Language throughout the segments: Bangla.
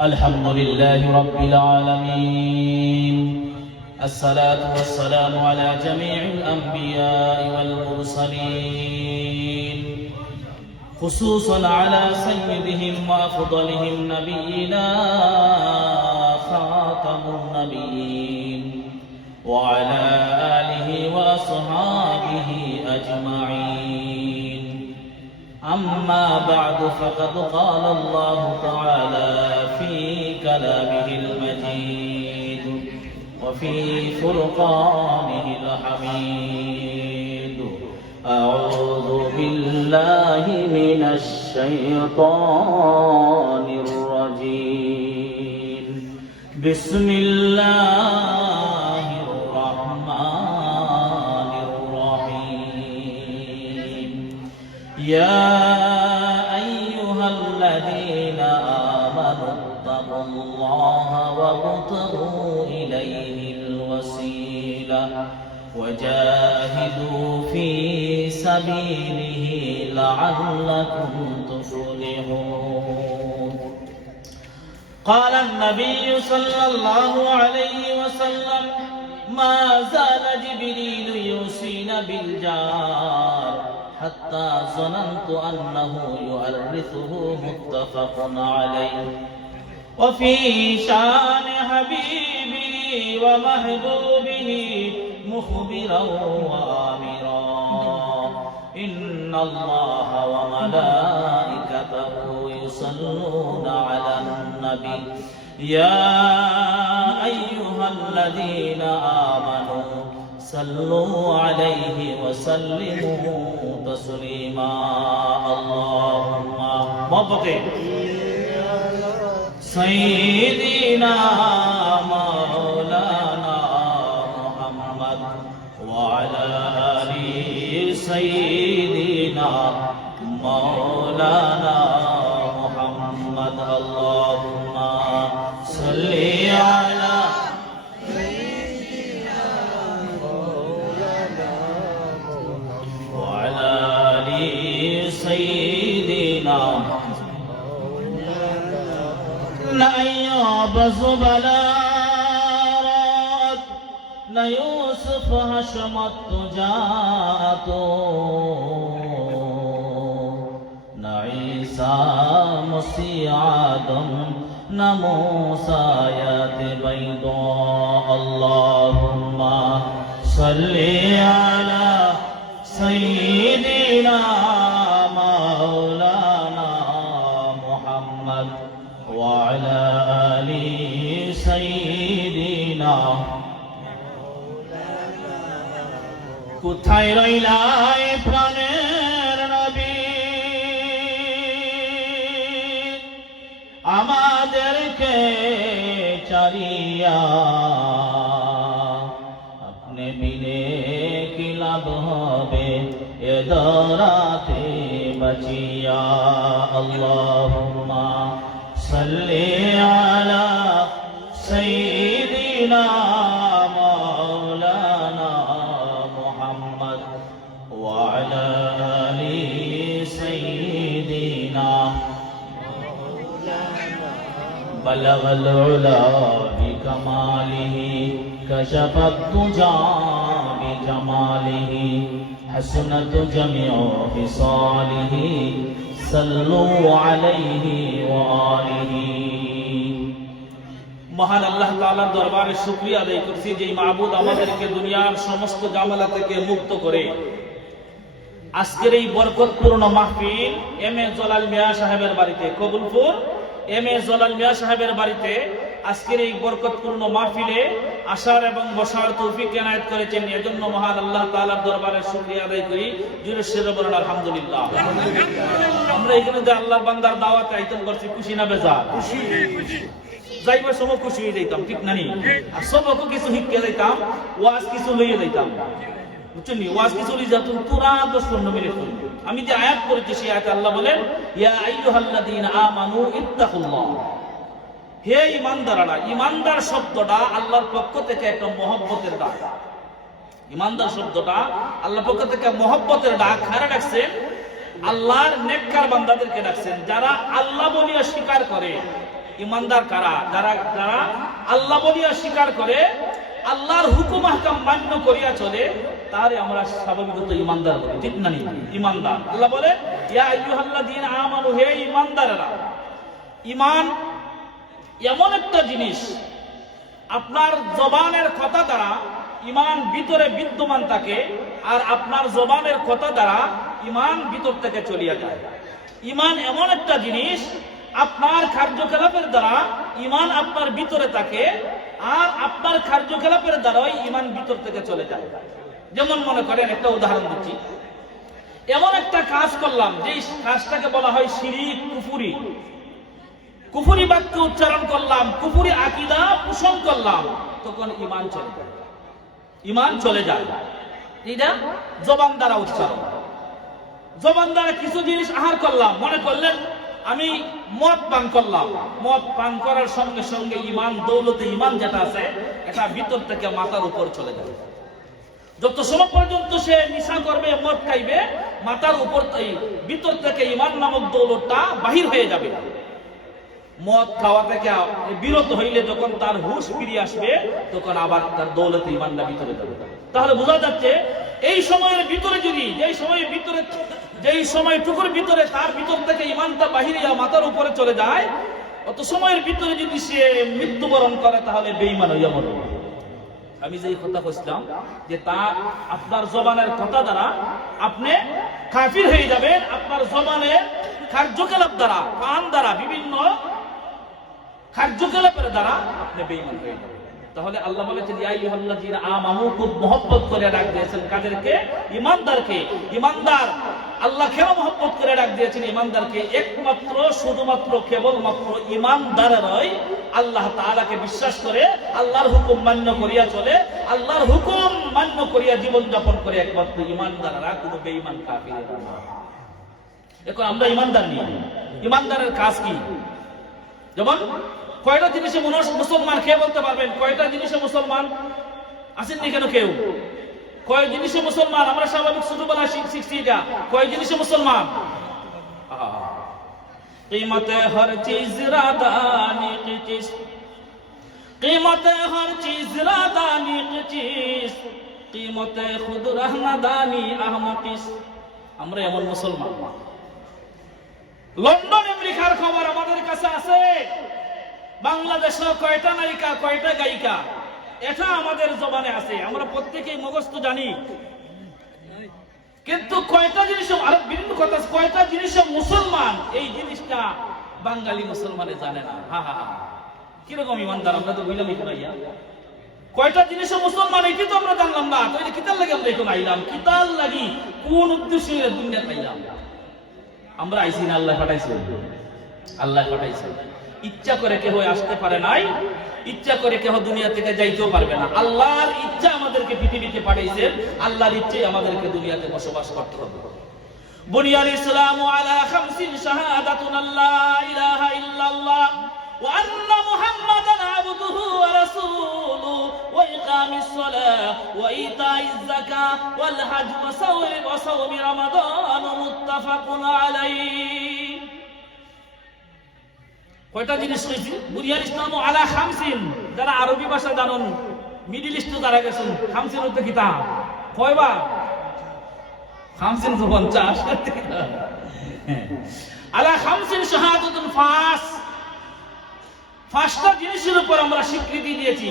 الحمد لله رب العالمين، الصلاة والسلام على جميع الأنبياء والمرسلين، خصوصا على سيدهم وأفضلهم نبينا خاتم النبيين وعلى آله وأصحابه أجمعين. أما بعد، فقد قال الله تعالى في كلامه المجيد وفي فرقانه الحميد: أعوذ بالله من الشيطان الرجيم. بسم الله الرحمن الرحيم. يا أيها الذين آمنوا اتقوا الله وابتغوا إليه الوسيلة وجاهدوا في سبيله لعلكم تفلحون. قال النبي صلى الله عليه وسلم: ما زال جبريل يوصينا بالجار حتى ظننت أنه يؤرثه. متفق عليه. وفي شان حبيبه ومحبوبه مخبرا وآمرا: إن الله وملائكته يصلون على النبي يا أيها الذين آمنوا صلوا عليه وسلموا تسليما. اللهم بارك سيدنا مولانا محمد وعلى آل سيدنا مولانا محمد. اللهم صل على أيوب زبلات يوسف هشمت جاءت عيسى مسيعاد موسى يات بيضاء. اللهم صل على سيدنا مولانا محمد وعلى آل سيدنا কোথায় রইলা প্রাণের নবী, আমাদেরকে চারিয়া আপনি বিনে কি লাভ হবে এ দরাতে বাঁচিয়া। আল্লাহুম্মা সাল্লি আলা সাইয়্যিদিনা মাওলানা মুহাম্মদ ওয়া আলা আলি সাইয়্যিদিনা বালাগাল উলা বিকামালিহি কাশাফাত তুজা বিজামালিহি হাসনাত জামিউ ফিসালিহি সাল্লু আলাইহি ওয়া আলিহি। মহান আল্লাহ তাআলার দরবারে শুকরিয়া আদায় করছি যে মাবুদ আমাদেরকে দুনিয়ার সমস্ত ঝামেলা থেকে মুক্ত করে আজকের এই বরকতপূর্ণ মাহফিল এম এ জলাল মিয়া সাহেবের বাড়িতে, কবুলপুর এম এ জলাল মিয়া সাহেবের বাড়িতে আজকের এই বরকতপূর্ণ মাহফিলে আসার এবং বসার তৌফিক এনায়েত করেছেন। এজন্য মহান আল্লাহ তাআলার দরবারে শুকরিয়া আদায় করি। জোরে সেরে বলেন আলহামদুলিল্লাহ। আমরা এখানে যে আল্লাহর বান্দার দাওয়াতে আইতেম করছি, খুশি না বেজার? খুশি। যাইবার সময় খুশি হয়ে যাইতাম, ঠিক না? আর সবকে কিছু শিক্ষা যাইতাম, ওয়াজ কিছু লইয়ে যাইতাম, বুঝছেন? ওয়াজ কিছু লইয়ে যেতাম পুরা 10-15 মিনিট। আমি যে আয়াত পড়েছি সেই আয়াতে আল্লাহ বলেন, ইয়া আইয়ুহাল্লাযীনা আমানু ইত্তাকুল্লাহ। হে ঈমানদাররা, ঈমানদার শব্দটা আল্লাহর পক্ষ থেকে একটা মহব্বতের ডাক। ঈমানদার শব্দটা আল্লাহর পক্ষ থেকে মহব্বতের ডাক। কারা ডাকছেন? আল্লাহর নেককার বান্দাদেরকে ডাকছেন, যারা আল্লাহ বলিয়া স্বীকার করে। ইমানদার কারা? যারা আল্লাহ বলিয়া স্বীকার করে, আল্লাহর হুকুম আহকাম মান্য করিয়া চলে, তারে আমরা স্বাভাবিকত ইমানদার বলি, ঠিক না? ইমানদার। আল্লাহ বলে ইয়া আইয়ুহাল্লাযীনা আমানু, হে ইমানদাররা। ইমান এমন একটা জিনিস, আপনার জবানের কথা দ্বারা ইমান ভিতরে বিদ্যমান থাকে, আর আপনার জবানের কথা দ্বারা ইমান ভিতর থেকে চলিয়া যায়। ইমান এমন একটা জিনিস, আপনার কার্যকলাপের দ্বারা ইমান আপনার ভিতরে থাকে, আর আপনার কার্যকলাপের দ্বারাই ইমান ভিতর থেকে চলে যায়। যেমন মনে করেন, একটা উদাহরণ দিচ্ছি, এমন একটা কাজ করলাম যে কাজটাকে বলা হয় শিরিক, কুফরি। কুফরি বাক্য উচ্চারণ করলাম, কুফরি আকীদা পোষণ করলাম, তখন ইমান চলে যায়। ইমান চলে যায়। এটা জবান দ্বারা উচ্চারণ। জবান দ্বারা কিছু জিনিস আহার করলাম, মনে করলেন আমি মদ পান করলাম, মদ পান করার সঙ্গে সঙ্গে ইমান, দৌলতে ইমান যেটা আছে, এটা ভিতর থেকে মাথার উপর চলে যাবে। যত সময় পর্যন্ত সে নেশা করবে, মদ খাইবে, মাথার উপর ভিতর থেকে ইমান নামক দৌলতটা বাহির হয়ে যাবে। মদ খাওয়া থেকে বিরত হইলে যখন তার হুঁশ ফিরে আসবে, তখন আবার তার দৌলতে ইমানটা ভিতরে যাবে। তাহলে বোঝা যাচ্ছে এই সময়ের ভিতরে যদি, যেই সময়টুকুর ভিতরে তার ভিতর থেকে ইমানটা বাহিরিয়া মাথার উপরে চলে যায়, অত সময়ের ভিতরে যদি সে মৃত্যুবরণ করে, তাহলে বেঈমান হইয়া মরবে। আমি যে কথা কইছিলাম যে তা আপনার জবানের কথা দ্বারা আপনি কাফির হয়ে যাবেন, আপনার জবানের কার্যকলাপ দ্বারা, কান দ্বারা, বিভিন্ন কার্যকলাপের দ্বারা আপনি বেঈমান হয়ে যাবেন। তাহলে আল্লাহ বলেছেন ইয়া আইয়ুহাল্লাযীনা আমানু, খুব মহব্বত করে ডাক দিয়েছেন কাদেরকে? ইমানদারকে। ইমানদার আল্লাহ কেন মহব্বত করে ডাক দিয়েছেন ইমানদারকে? একমাত্র, শুধুমাত্র, কেবলমাত্র ইমানদারেরাই আল্লাহ তাআলাকে বিশ্বাস করে, আল্লাহর হুকুম মান্য করিয়া চলে, আল্লাহর হুকুম মান্য করিয়া জীবন যাপন করে একমাত্র ইমানদাররা, কোনো বেঈমান কাফিররা না। এখন আমরা ইমানদার নিয়ে, ইমানদারের কাজ কি? যেমন কয়টা জিনিসে মুসলমান, কে বলতে পারবেন কয়টা জিনিসে মুসলমান আসেননি কেন কেউ? কয় জিনিসে মুসলমান? আমরা স্বাভাবিক ছোটবেলা শিখছি এটা। কয় জিনিসে মুসলমান? कीमते हर चीज रादानी की चीज, कीमते हर चीज रादानी की चीज, कीमते खुद रहना दानी अहमकिस। আমরা এমন মুসলমান। লন্ডন আমেরিকার খবর আমাদের কাছে আছে। বাংলাদেশে কয়টা নায়িকা, কয়টা গায়িকা, এটা আমাদের জবানে আছে। আমরা প্রত্যেকেই মুখস্থ জানি, কিন্তু কয়টা জিনিস, আরো বিভিন্ন কথা, কয়টা জিনিস মুসলমান, এই জিনিসটা বাঙালি মুসলমানে জানে না। হা হা হা, কিরকম ইমানদার আমরা তো বুঝলাম ভাইয়া। কয়টা জিনিস মুসলমান, এটি তো আমরা জানলাম না। তাহলে কিতাল লাগে আমরা এখন আইলাম, কিতাল লাগি কোন উদ্দেশ্যে দুনিয়া পাইলাম? আমরা আইসি না, আল্লাহ পাঠাইছে। আল্লাহ পাঠাইছে। ইচ্ছা করে কেউ আসতে পারে নাই, ইচ্ছা করে কেউ দুনিয়া থেকে যাইতেও পারবে না। আল্লাহর ইচ্ছা আমাদেরকে পৃথিবীতে পাঠাইছেন, আল্লাহর ইচ্ছে আমাদেরকে দুনিয়াতে বসবাস করতে হবে। বুনিয়াল ইসলামু আলা খামসিন শাহাদাতুন আল্লা ইলাহা ইল্লাল্লাহ ওয়া আন্না মুহাম্মাদান আবদুহু ওয়া রাসূলুহু ওয়া ইকামিস সালাহ ওয়া ইতাইজ যাকাত ওয়াল হজ ওয়া সাওমি রমাদান মুত্তাফাকুন আলাইহি। কয়টা জিনিস কইছি? বুনিয়াল ইসলামু আলা খামসিন। যারা আরবি ভাষা জানেন, মিডল ইস্টে যারা গেছেন, খামসিন হতে কিতা কয়বার? খামসিন তো 50। আলা খামসিন শাহাদাতুন, পাঁচটা জিনিসের উপর আমরা স্বীকৃতি দিয়েছি।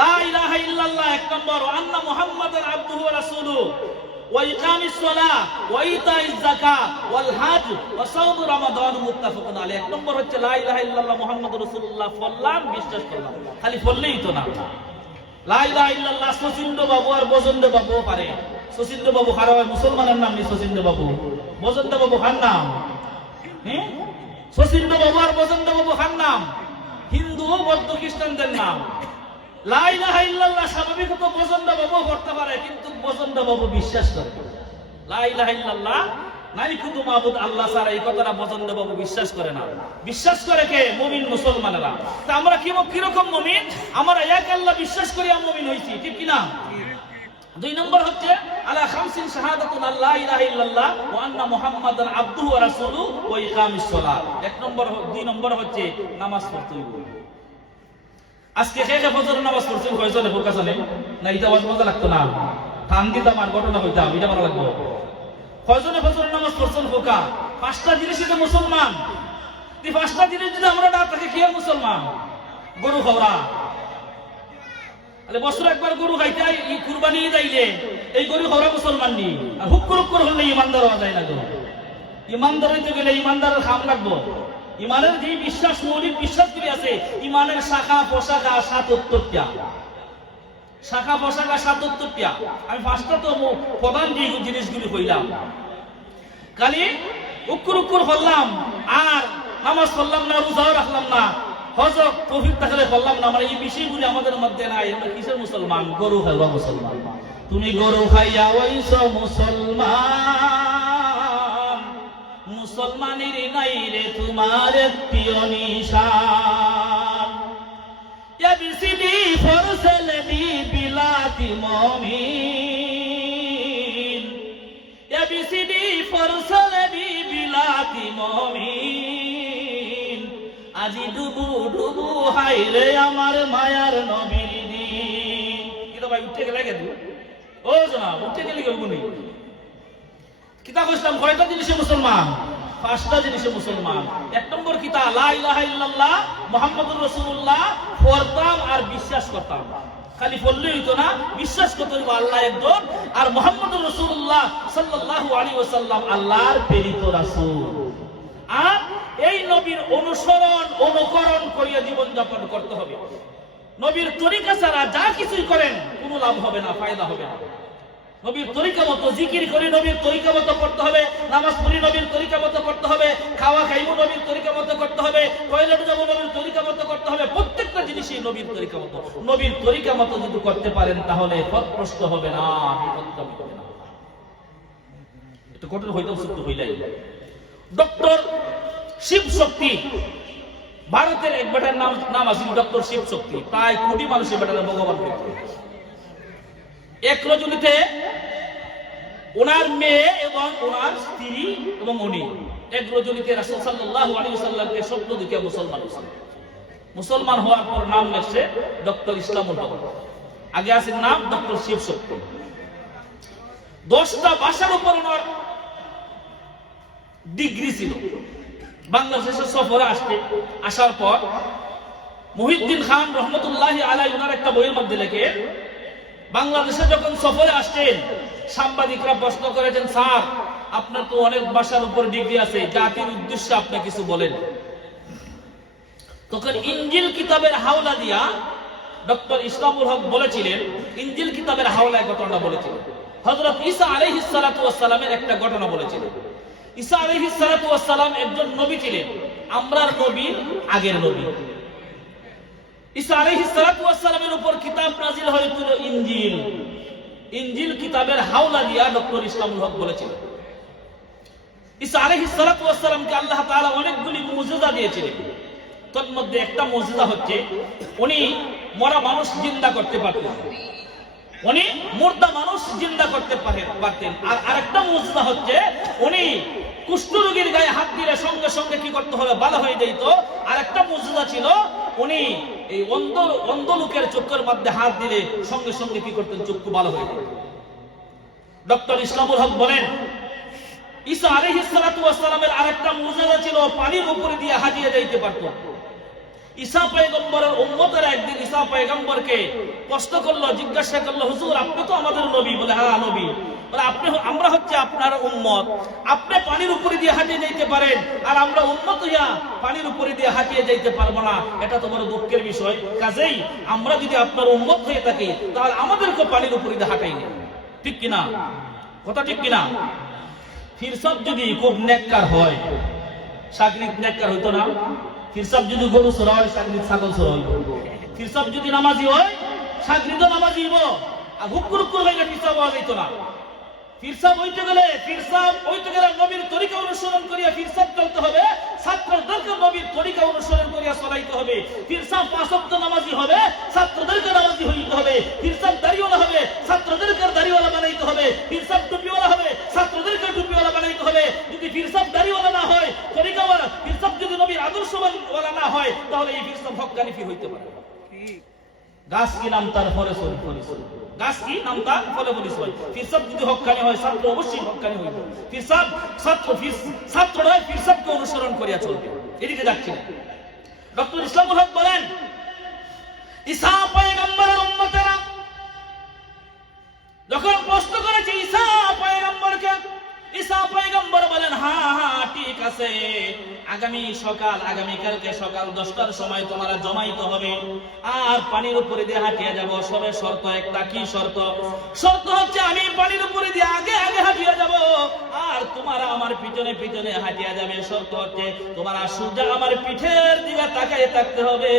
লা ইলাহা ইল্লাল্লাহ এক নম্বর, ওয়া আন্না মুহাম্মাদান আবদুহু ওয়া রাসূলুহু ওয়া ইকামিস সালাহ ওয়া ইতাইজ যাকাত ওয়াল হজ ওয়া সাওম রমাদান মুত্তাফাকুন আলাইহি। এক নম্বর হচ্ছে লা ইলাহা ইল্লাল্লাহ মুহাম্মাদুর রাসূলুল্লাহ, বললাম, বিশ্বাস করলাম। খালি বললেই তো না, লা ইলাহা ইল্লাল্লাহ সচিন্দ্র বাবু আর বজেন্দ্র বাবু পারে। সচিন্দ্র বাবু হারাবে, মুসলমানের নাম নেই সচিন্দ্র বাবু, বজেন্দ্র বাবু খান নাম। হ্যাঁ, সচিন্দ্র বাবু আর বজেন্দ্র বাবু খান নাম, হিন্দু ও বৌদ্ধ খ্রিস্টানদের নাম। লা ইলাহা ইল্লাল্লাহ স্বাভাবিকত বজেন্দ্র বাবু করতে পারে, কিন্তু বজেন্দ্র বাবু বিশ্বাস করে লা ইলাহা ইল্লাল্লাহ নাই কিন্তু মাবুদ আল্লাহ ছাড়া, এই কথাটা বজেন্দ্র বাবু বিশ্বাস করে না। বিশ্বাস করে কে? মুমিন মুসলমানেরা। তা আমরা কিরকম মুমিন? আমরা এক আল্লাহ বিশ্বাস করি মুমিন হইছি, ঠিক কিনা? দুই নম্বর হচ্ছে আলা খামসিন শাহাদাতুন আল্লা ইলাহা ইল্লাল্লাহ ওয়া আন্না মুহাম্মাদান আবদুহু ওয়া রাসূলুহু ওয়া ইকামিস সালাত। দুই নম্বর হচ্ছে নামাজ পড়তে হবে। আজকে শেষে ফজরের নামাজ পড়ছেন কয়জনে ফোকাসনে না? এটা মজা লাগতো না, টান দিতাম আর ঘটনা হইতাম, এটা ভালো লাগতো। কয়জনে ফজরের নামাজ পড়ছেন ফোকা? পাঁচটা জিনিস এটা মুসলমান। এই পাঁচটা জিনিস যদি আমরা না থাকি কি আর মুসলমান? গরু খাওয়া, বছর একবার গরু খাইতে কুরবানি যাইলে এই গরু খাওয়া মুসলমান নি। আর হুক্কর হলে ইমানদার হওয়া যায় না। ইমানদার হইতে গেলে ইমানদারের খাম লাগবো। ইমানের যে বিশ্বাস, মৌলিক বিশ্বাসগুলি আছে, ইমানের শাখা পোশাখা ৭৭টা। শাখা পোশাখা ৭৭টা। আমি পাঁচটা তো প্রধান যে জিনিসগুলি কইলাম, খালি উক্কুর করলাম আর নামাজ পড়লাম না, রোজাও রাখলাম না, হজ তৌফিক থাকলে করলাম না, মানে এই বিষয়গুলি আমাদের মধ্যে নাই। আমরা কিসের মুসলমান? গরু খাইবা মুসলমান। তুমি গরু খাইয়া ওইস মুসলমান, মুসলমানের নাই রে তোমার প্রিয় নিশান। এবিসিডি ফর সেলেবি বিলাতি মুমিন, এবিসিডি ফর সেলেবি বিলাতি মুমিন। আজি ডুবু ডুবু হাই রে আমার মায়ার নবীর দিন। কিন্তু ভাই উঠে গেলে গেল, ও জনা উঠে গেলে গেল কোনি কিতা কইলাম? কয়টা জিনিসে মুসলমান? পাঁচটা জিনিসে মুসলমান। এক নম্বর কিতা লা ইলাহা ইল্লাল্লাহ মুহাম্মাদুর রাসূলুল্লাহ পড়তাম আর বিশ্বাস করতাম। খালি বললেই হইতো না, বিশ্বাস করতে হইব আল্লাহ একজন আর মুহাম্মাদুর রাসূলুল্লাহ সাল্লাল্লাহু আলাইহি ওয়াসাল্লাম আল্লাহর প্রেরিত রাসূল। আর এই নবীর অনুকরণ করিয়া জীবন যাপন করতে হবে। নবীর তরিকা ছাড়া যা কিছুই করেন কোনো লাভ হবে না, ফায়দা হবে না। নবীর তরিকা মতো জিকির করি, নবীর তরিকা মতো পড়তে হবে। নামাজ পড়ি, নবীর তরিকা মতো পড়তে হবে। খাওয়া খাইব, নবীর তরিকা মতো করতে হবে। টয়লেট যাবো, নবীর তরিকা মতো করতে হবে। প্রত্যেকটা জিনিসই নবীর তরিকা মতো। নবীর তরিকা মতো যদি করতে পারেন তাহলে পথভ্রষ্ট হবে না, বিপদগামী হবে না। একটু কঠোর হইতেও সত্য হইলাই। ডক্টর শিব শক্তি, ভারতের এক বেটার নাম আছে ডক্টর শিব শক্তি। প্রায় কোটি মানুষের বেটার ভগবান পেয়েছে। এক রজনীতে ওনার মেয়ে এবং ওনার স্ত্রী এবং উনি এক রজনীতে রাসূল সাল্লাল্লাহু আলাইহি ওয়াসাল্লামকে স্বপ্ন দেখে মুসলমান হয়েছে। মুসলমান হওয়ার পর নাম লেখছে ডক্টর ইসলামুল হক। আগে আছে নাম ডক্টর শিব শক্তি। 10টা ভাষার উপর ওনার ডিগ্রি ছিল। বাংলাদেশের সফরে আসার পর মুহিউদ্দিন খান রহমতুল্লাহি আলাইহি ওনার একটা বইয়ের মধ্যে লেখে, বাংলাদেশে যখন সফরে আসছেন সাংবাদিকরা প্রশ্ন করেছেন, স্যার আপনার তো অনেক ভাষার উপর ডিগ্রি আছে, জাতির উদ্দেশ্যে আপনি কিছু বলেন। তখন ইনজিল কিতাবের হাওলা দিয়া ডক্টর ইসলামুল হক বলেছিলেন, ইনজিল কিতাবের হাওলায় ঘটনা বলেছিলেন। হযরত ঈসা আলাইহিস সালাতু ওয়াস সালামের একটা ঘটনা বলেছিলেন। ঈসা আলাইহিস সালাতু ওয়াস সালাম একজন নবী ছিলেন, আমরার নবীর আগের নবী। ঈসা আলাইহিস সালাতু ওয়াস সালামের উপর কিতাব নাযিল হয়েছিল ইনজিল। ইনজিল কিতাবের হাওলা দিয়া ডক্টর ইসলামুল হক বলেছিলেন, ঈসা আলাইহিস সালাতু ওয়াস সালামকে আল্লাহ তাআলা অনেকগুলি মুজিজা দিয়েছিলেন। তার মধ্যে একটা মুজিজা হচ্ছে উনি মরা মানুষ জিন্দা করতে পারতেন, উনি মুর্দা মানুষ জিন্দা করতে পারতেন। আর আরেকটা মুজিজা হচ্ছে উনি কুষ্ঠরোগীর গায়ে হাত দিলে সঙ্গে সঙ্গে কি করতে হবে? ভালো হয়ে যেত। আর একটা মুজিজা ছিল উনি এই অন্ধ লোকের চোখের মধ্যে হাত দিলে সঙ্গে সঙ্গে কি করতেন? চক্ষু ভালো হয়ে যেত। ডক্টর ইসলামুল হক বলেন, ঈসা আলাইহিস সালাতু ওয়াস সালামের আরেকটা মুজিজা ছিল পানির উপরে দিয়ে হাজিয়ে যাইতে পারত। ঈসা পয়গম্বরের উম্মতেরা একদিন ঈসা পয়গম্বরকে প্রশ্ন করলো, জিজ্ঞাসা করলো, হুজুর আপনি তো আমাদের নবী। বলে হ্যাঁ নবী। বলে আমরা হচ্ছে আপনার উম্মত, আপনি পানির উপরে দিয়ে হাঁটিয়ে যাইতে পারেন আর আমরা উম্মত হইয়া পানির উপরে দিয়ে হাঁটিয়ে যাইতে পারবো না, এটা তো বড় দুঃখের বিষয়। কাজেই আমরা যদি আপনার উম্মত হয়ে থাকি তাহলে আমাদেরকে পানির উপরে দিয়ে হাঁটাই না। ঠিক কিনা? কথা ঠিক কিনা? ফিরসাব যদি খুব নেককার হয়, শাগরিদ নেককার হইতো না। ফিরসাব যদি গরু চোরা হয়, শাগরিদ ছাগল চোরা হইব। ফিরসাব যদি নামাজি হয়, শাগরিদও নামাজি হইব। আর হুক্কুর হইলে ফিরসাব হওয়া যাইতো না। ফিরসাব হইতে গেলে নবীর তরিকা অনুসরণ করিয়া ফিরসাব চলতে হবে। ছাত্রদেরকে নবীর তরিকা অনুসরণ করিয়া চলাইতে হবে। পীর সাহেব 5 ওয়াক্ত নামাজি হবে, ছাত্রদেরকে নামাজি হইতে হবে। পীর সাহেব দাড়িওয়ালা হবে, ছাত্রদেরকে দাড়িওয়ালা বানাইতে হবে। পীর সাহেব টুপিওয়ালা হবে, ছাত্রদেরকে টুপিওয়ালা বানাইতে হবে। যদি পীর সাহেব দাড়িওয়ালা না হয়, তরিকাওয়ালা, পীর সাহেব যদি নবীর আদর্শওয়ালা না হয়, তাহলে এই পীর সাহেব হক্কানি পীর হইতে পারে না। গাছ কি নাম তার ফলে সরি, গাছ কি নাম তার ফলে বলিস হয়। পীর সাহেব যদি হক্কানি হয়, ছাত্র অবশ্যই হক্কানি হইবে। পীর সাহেব ছাত্র নয়, পীর সাহেবকে অনুসরণ করিয়া চলবে। এদিকে যাচ্ছি না। ডক্টর ইসলামুল হক বলেন, ঈসা পয়গম্বরের উম্মতেরা যখন প্রশ্ন করেছে ঈসা পয়গম্বরকে, ঈসা পয়গম্বর বলেন, হ্যাঁ ঠিক আছে, আগামীকালকে সকাল 10টার সময় তোমরা জমাইতে হবে আর পানির উপরে দিয়ে হাঁটিয়ে যাব। সবে শর্ত একটা, কি শর্ত? শর্ত হচ্ছে আমি পানির উপরে দিয়ে আগে হাঁটিয়ে যাব আর তোমরা আমার পিছনে পিছনে হাঁটিয়ে যাবে। শর্ত হচ্ছে তোমরা সোজা আমার পিঠের দিকে তাকাই থাকতে হবে,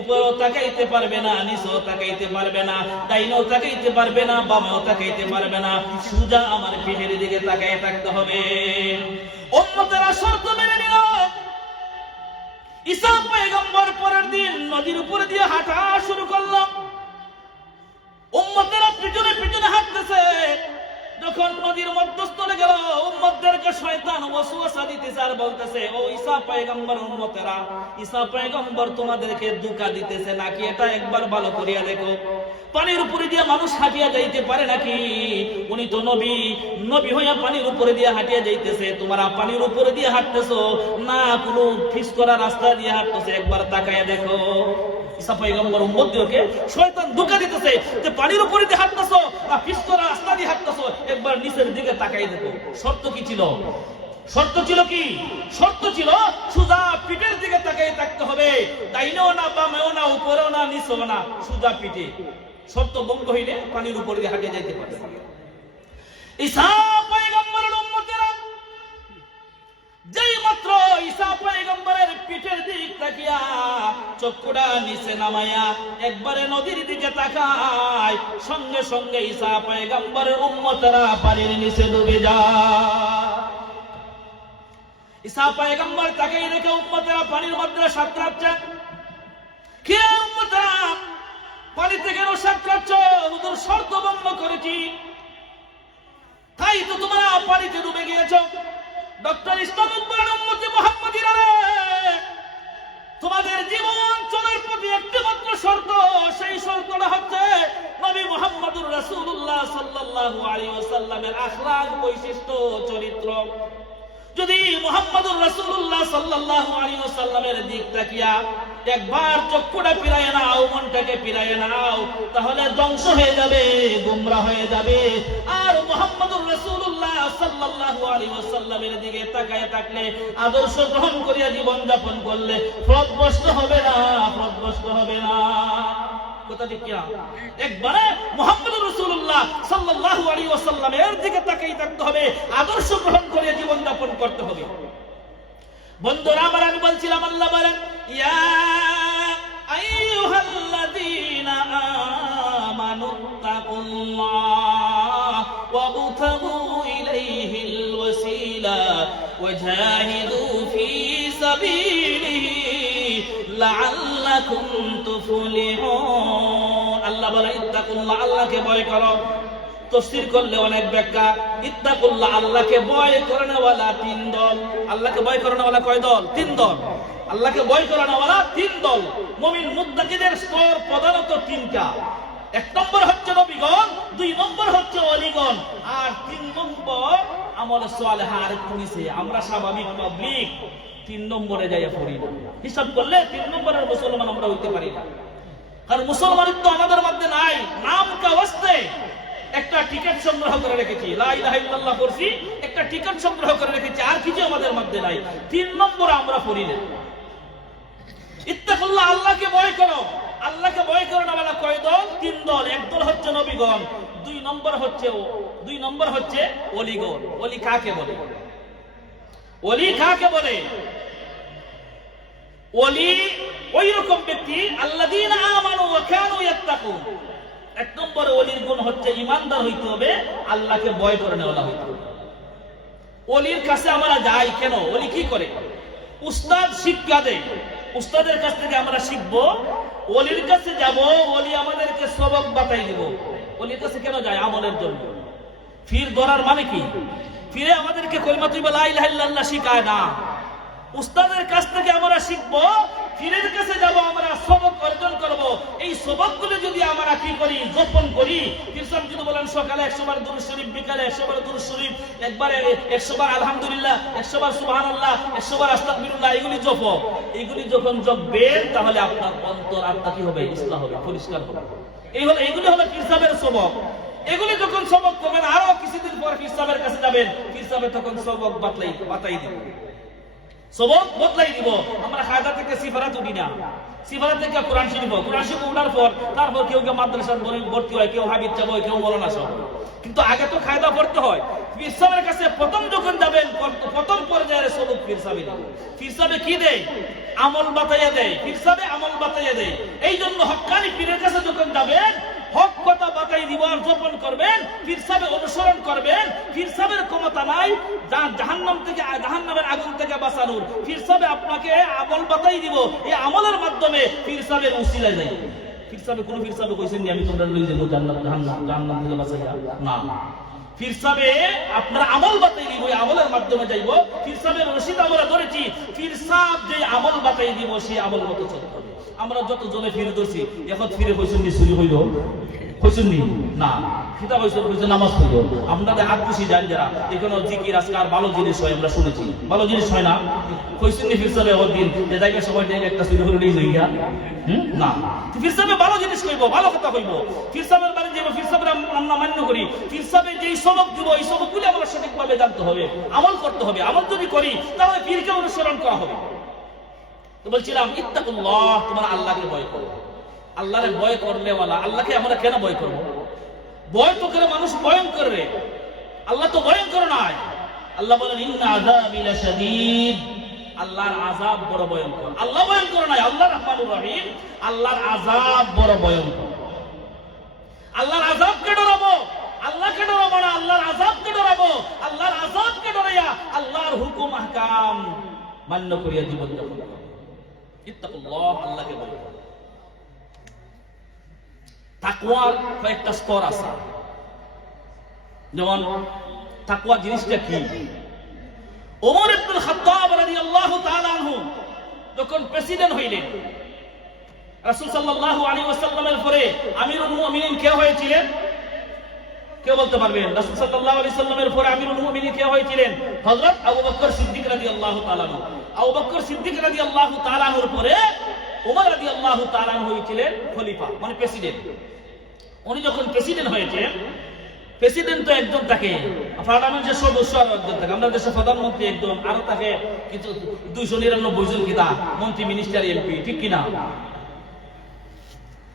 উপরেও তাকাইতে পারবে না, নিচেও তাকাইতে পারবে না, ডাইনেও তাকাইতে পারবে না, বামেও তাকাইতে পারবে না, সোজা আমার পিঠের দিকে তাকাই থাকতে হবে। উম্মতেরা শর্ত মেনে নিল। ঈসা পয়গম্বর পরের দিন নদীর উপরে দিয়ে হাঁটা শুরু করলো। উম্মতেরা পিছনে পিছনে হাঁটতেছে। যখন নদীর মধ্যস্থলে গেল, উম্মতদেরকে শয়তান ওয়াসওয়াসা দিতেছে আর বলতেছে, ও ঈসা পয়গম্বর উম্মতেরা, ঈসা পয়গম্বর তোমাদেরকে ধোঁকা দিতেছে নাকি? এটা একবার ভালো করিয়া দেখো। পানির উপরে দিয়ে মানুষ হাঁটিয়া যাইতে পারে নাকি? উনি তো নবী হইয়া পানির উপরে দিয়ে হাঁটিয়া যাইতেছে, তোমরা পানির উপরে দিয়ে হাঁটতেছো না কোনো ফিস করা রাস্তা দিয়ে হাঁটতেছে? একবার তাকায়া দেখো। ঈসা পয়গম্বর উম্মতদেরকে শয়তান ধোঁকা দিতেছে যে পানির উপরে দিয়ে হাঁটতেছো না ফিস করা রাস্তা দিয়ে হাঁটতেছো, একবার নিচের দিকে তাকাই দেখো। শর্ত কি ছিল? শর্ত ছিল কি? শর্ত ছিল সোজা পিঠের দিকে তাকাই থাকতে হবে, ডাইনেও না, বামেও না, উপরেও না, নিচেও না, সোজা পিঠে। শর্ত ভঙ্গ হইলে পানির উপরে দিয়ে হাঁটে যাইতে পারে। ঈসা পয়গম্বরের উম্মতেরা যেই মাত্র ঈসা পয়গম্বরের পিঠের দিক তাকিয়া চক্ষুটা নিচে নামাইয়া একবারে নদীর দিকে তাকায়, সঙ্গে সঙ্গে ঈসা পয়গম্বরের উম্মতেরা পানির নিচে ডুবে যায়। ঈসা পয়গম্বর তাকে দেখে উম্মতেরা পানির মধ্যে সাঁতরাচ্ছে। কে উম্মতেরা পানি থেকে সাঁতরাচ্ছ? হুজুর শর্ত ভঙ্গ করেছি, তাই তো তোমরা পানিতে ডুবে গিয়েছ। ডক্টর ইসলামুল বলেন, উম্মতে মুহাম্মাদিরা, তোমাদের জীবন চলার প্রতি একটি মাত্র শর্ত, সেই শর্তটা হচ্ছে নবী মুহাম্মদুর রাসূলুল্লাহ সাল্লাল্লাহু আলাইহি ওয়াসাল্লামের আখলাক, বৈশিষ্ট্য, চরিত্র। যদি মুহাম্মদুর রাসূলুল্লাহ সাল্লাল্লাহু আলাইহি ওয়াসাল্লামের দিক তাকিয়া একবার চক্ষুটা ফিরায় নাও, মনটাকে ফিরায় নাও, তাহলে ধ্বংস হয়ে যাবে, গোমরা হয়ে যাবে। আর মুহাম্মদুর রাসূলুল্লাহ সাল্লাল্লাহু আলাইহি ওয়াসাল্লামের দিকে তাকায় থাকলে, আদর্শ গ্রহণ করিয়া জীবন যাপন করলে পথভ্রষ্ট হবে না, পথভ্রষ্ট হবে না। কথা ঠিক কি না? একবারে মুহাম্মদুর রাসূলুল্লাহ সাল্লাল্লাহু আলাইহি ওয়াসাল্লামের দিকে তাকাই থাকতে হবে, আদর্শ গ্রহণ করে জীবন যাপন করতে হবে। বন্ধুরা আমার, আমি বলছিলাম, আল্লাহ বলেন, ইয়া আইয়ুহাল্লাযীনা আমানুত্তাকুল্লাহ ওয়াবতাগু ইলাইহিল ওয়াসিলা ওয়াজাহিদু ফী সাবিলিহি লাআল্লাকুম তুফলিহুন। আল্লাহ বলেন, ইত্তাকুল্লাহ, আল্লাহকে ভয় করো। তাফসীর করলে অনেক ব্যাখ্যা। ইত্তাকুল্লাহ, আল্লাহকে ভয় করেনওয়ালা 3 দল। আল্লাহকে ভয় করেনওয়ালা কয় দল? 3 দল। আল্লাহকে ভয় করেনওয়ালা 3 দল। মুমিন মুত্তাকিদের স্তর প্রধানত 3টা। 1 নম্বর হচ্ছে নবীগণ, 2 নম্বর হচ্ছে ওলিগণ, আর 3 নম্বর আমল সালেহ। আর নিচে আমরা স্বাভাবিক পাবলিক 3 নম্বরে যাইয়া পড়ি না। হিসাব করলে 3 নম্বরের মুসলমান আমরা হইতে পারি না, কারণ মুসলমানিত্ব আমাদের মধ্যে নাই। নাম কা ওয়াস্তে একটা টিকিট সংগ্রহ করে রেখেছি, লা ইলাহা ইল্লাল্লাহ পড়ছি, একটা টিকিট সংগ্রহ করে রেখেছি, আর কিছু আমাদের মধ্যে নাই। 3 নম্বর আমরা পড়ি না। ইত্তাকুল্লাহ, আল্লাহকে ভয় করো। আল্লাহকে ভয় করো না বলা কয় দল? 3 দল। 1 দল হচ্ছে নবীগণ, 2 নম্বর হচ্ছে ওলিগণ। ওলি কাকে বলে? ওলি কাকে বলে? ওলি ওই রকম ব্যক্তি, আল্লাযীনা আমানু ওয়া কানু ইয়াত্তাকুন। 1 নম্বর ওলির গুণ হচ্ছে ইমানদার হইতে হবে, আল্লাহকে ভয় করে নেওয়া হইতে হবে। ওলির কাছে আমরা যাই কেন? ওলি কি করে? উস্তাদ শিক্ষা দেয়, উস্তাদের কাছ থেকে আমরা শিখবো, ওলির কাছে যাব, ওলি আমাদেরকে সবক বাতাই দিব। ওলির কাছে কেন যায়? আমলের জন্য। ফির ধরার মানে কি? ফিরে আমাদেরকে কলিমা তুইবা লা ইলাহা ইল্লাল্লাহ শিখায় না। উস্তাদের কাছ থেকে আমরা শিখবো, ফিরের কাছে যাব, আমরা সবক অর্জন করব। এই সবকগুলো যদি আমরা কি করি, গোপন করি, ফিরসাব যদি বলেন সকালে 100 বার দুরূদ শরীফ, বিকালে 100 বার দুরূদ শরীফ, একবারে 100 বার আলহামদুলিল্লাহ, 100 বার সুবহানাল্লাহ, 100 বার আস্তাগফিরুল্লাহ, এগুলি জপ। এগুলি যখন জপবেন তাহলে আপনার অন্তর আত্মা কি হবে? ইসলাম হবে, পরিষ্কার হবে। এইগুলি হলো ফিরসাবের সবক। এগুলি যখন সবক করবেন, আরো কিছুদিন পর ফিরসাবের কাছে যাবেন, ফিরসাবে তখন সবক বাতাই দিবেন, সবক বদলাই দিব। আমরা কায়দা থেকে সিফারাত উঠি না, সিফারাত থেকে কোরআন শরীফ, কোরআন শরীফ উঠার পর তারপর কেউ মাদ্রাসায় ভর্তি হয়, কেউ হাবিব চাবো, কেউ মৌলানা সব। কিন্তু আগে তো কায়দা পড়তে হয়। পীর সাহেবের কাছে প্রথম যখন যাবেন, প্রথম পর্যায়ের সবক পীর সাহেব দেয়। পীর সাহেব কি দেয়? আমল বাতাইয়া দেয়। পীর সাহেব আমল বাতাইয়া দেয়। এই জন্য হক্কানি পীরের কাছে যখন যাবেন, হক কথা বাতাই দিব আর গোপন করবেন, পীর সাহেবের অনুসরণ করবেন। পীর সাহেবের ক্ষমতা নাই জাহান্নাম থেকে, জাহান্নামের আগুন থেকে বাঁচানোর। পীর সাহেব আপনাকে আমল বাতাই দিব, এই আমলের মাধ্যমে পীর সাহেবের উসিলায় যাই। পীর সাহেব কোন পীর সাহেব কইছেন যে আমি তোমরা লই যাব জান্নাত জাহান্নাম থেকে বাঁচাইয়া না। পীর সাহেব আপনারা আমল বাতাই দিব, এই আমলের মাধ্যমে যাইব। পীর সাহেবের রশিদ আমরা ধরেছি, পীর সাহেব যে আমল বাতাই দিব সেই আমল মতো চলতে হবে। আমরা যত জনে ফিরে ধরছি, এখন ফিরে কইছেন যে চুরি হইল, কইছেন না কিতাব হইছে নামাজ হইল। আপনাদের হাত খুশি যান যারা এখানে জিকির আজকার ভালো জিনিস হয়, আমরা শুনেছি ভালো জিনিস হয় না। কইছেন নি ফির সাহেব ওদিন যে জায়গায় সবাই একটা চুরি করে নিয়ে যাইয়া না। ফির সাহেব ভালো জিনিস কইব, ভালো কথা কইব। ফির সাহেবের বাড়ি যাব, ফির সাহেবের আমরা মান্য করি। ফির সাহেবের যেই সবক দিব, এই সবকগুলি আমরা সঠিকভাবে জানতে হবে, আমল করতে হবে। আমল যদি করি তাহলে পীরকে অনুসরণ করা হবে। তো বলছিলাম ইত্তাকুল্লাহ, তোমরা আল্লাহকে ভয় করো। আল্লাহরে ভয় করলে ওয়ালা, আল্লাহকে আমরা কেন ভয় করব? ভয় তো করে মানুষ ভয়ঙ্কর রে, আল্লাহ তো ভয়ঙ্কর নয়। আল্লাহ বলেন ইন্না আযাবি লাশাদীদ, আল্লাহর আযাব বড় ভয়ঙ্কর। আল্লাহ ভয়ঙ্কর নয়, আল্লাহ রহমানুর রহিম। আল্লাহর আযাব বড় ভয়ঙ্কর। আল্লাহর আযাবকে ডরাবো, আল্লাহকে ডরাবো না, আল্লাহর আযাবকে ডরাবো। আল্লাহর আযাবকে ডরাইয়া আল্লাহর হুকুম আহকাম মান্য করিয়া জীবন যাপন করো। ইত্তাকুল্লাহ, আল্লাহকে ভয় করো। তাকওয়ার কয়েকটা স্তর আছে। যেমন তাকওয়া জিনিসটা কি? ওমর ইবনুল খাত্তাব রাদিয়াল্লাহু তাআলা আনহু যখন প্রেসিডেন্ট হইলেন, রাসূল সাল্লাল্লাহু আলাইহি ওয়াসাল্লামের পরে আমিরুল মুমিনিন কে হয়েছিলেন? কে বলতে পারবেন? রাসূল সাল্লাল্লাহু আলাইহি ওয়াসাল্লামের পরে আমিরুল মুমিনিন কে হয়েছিলেন? হযরত আবু বকর সিদ্দিক রাদিয়াল্লাহু তাআলা আনহু। আবু বকর সিদ্দিক রাদিয়াল্লাহু তাআলা আনহুর পরে ওমর রাদিয়াল্লাহু তাআলা আনহু হয়েছিলেন খলিফা, মানে প্রেসিডেন্ট। উনি যখন প্রেসিডেন্ট হয়েছেন, প্রেসিডেন্ট তো একজন থাকে, পার্লামেন্টের সদস্য আরো একজন থাকে। আমরা দেশের প্রধানমন্ত্রী একজন, আরো থাকে কিছু 299 জন কিনা মন্ত্রী, মিনিস্টার, এমপি, ঠিক কিনা?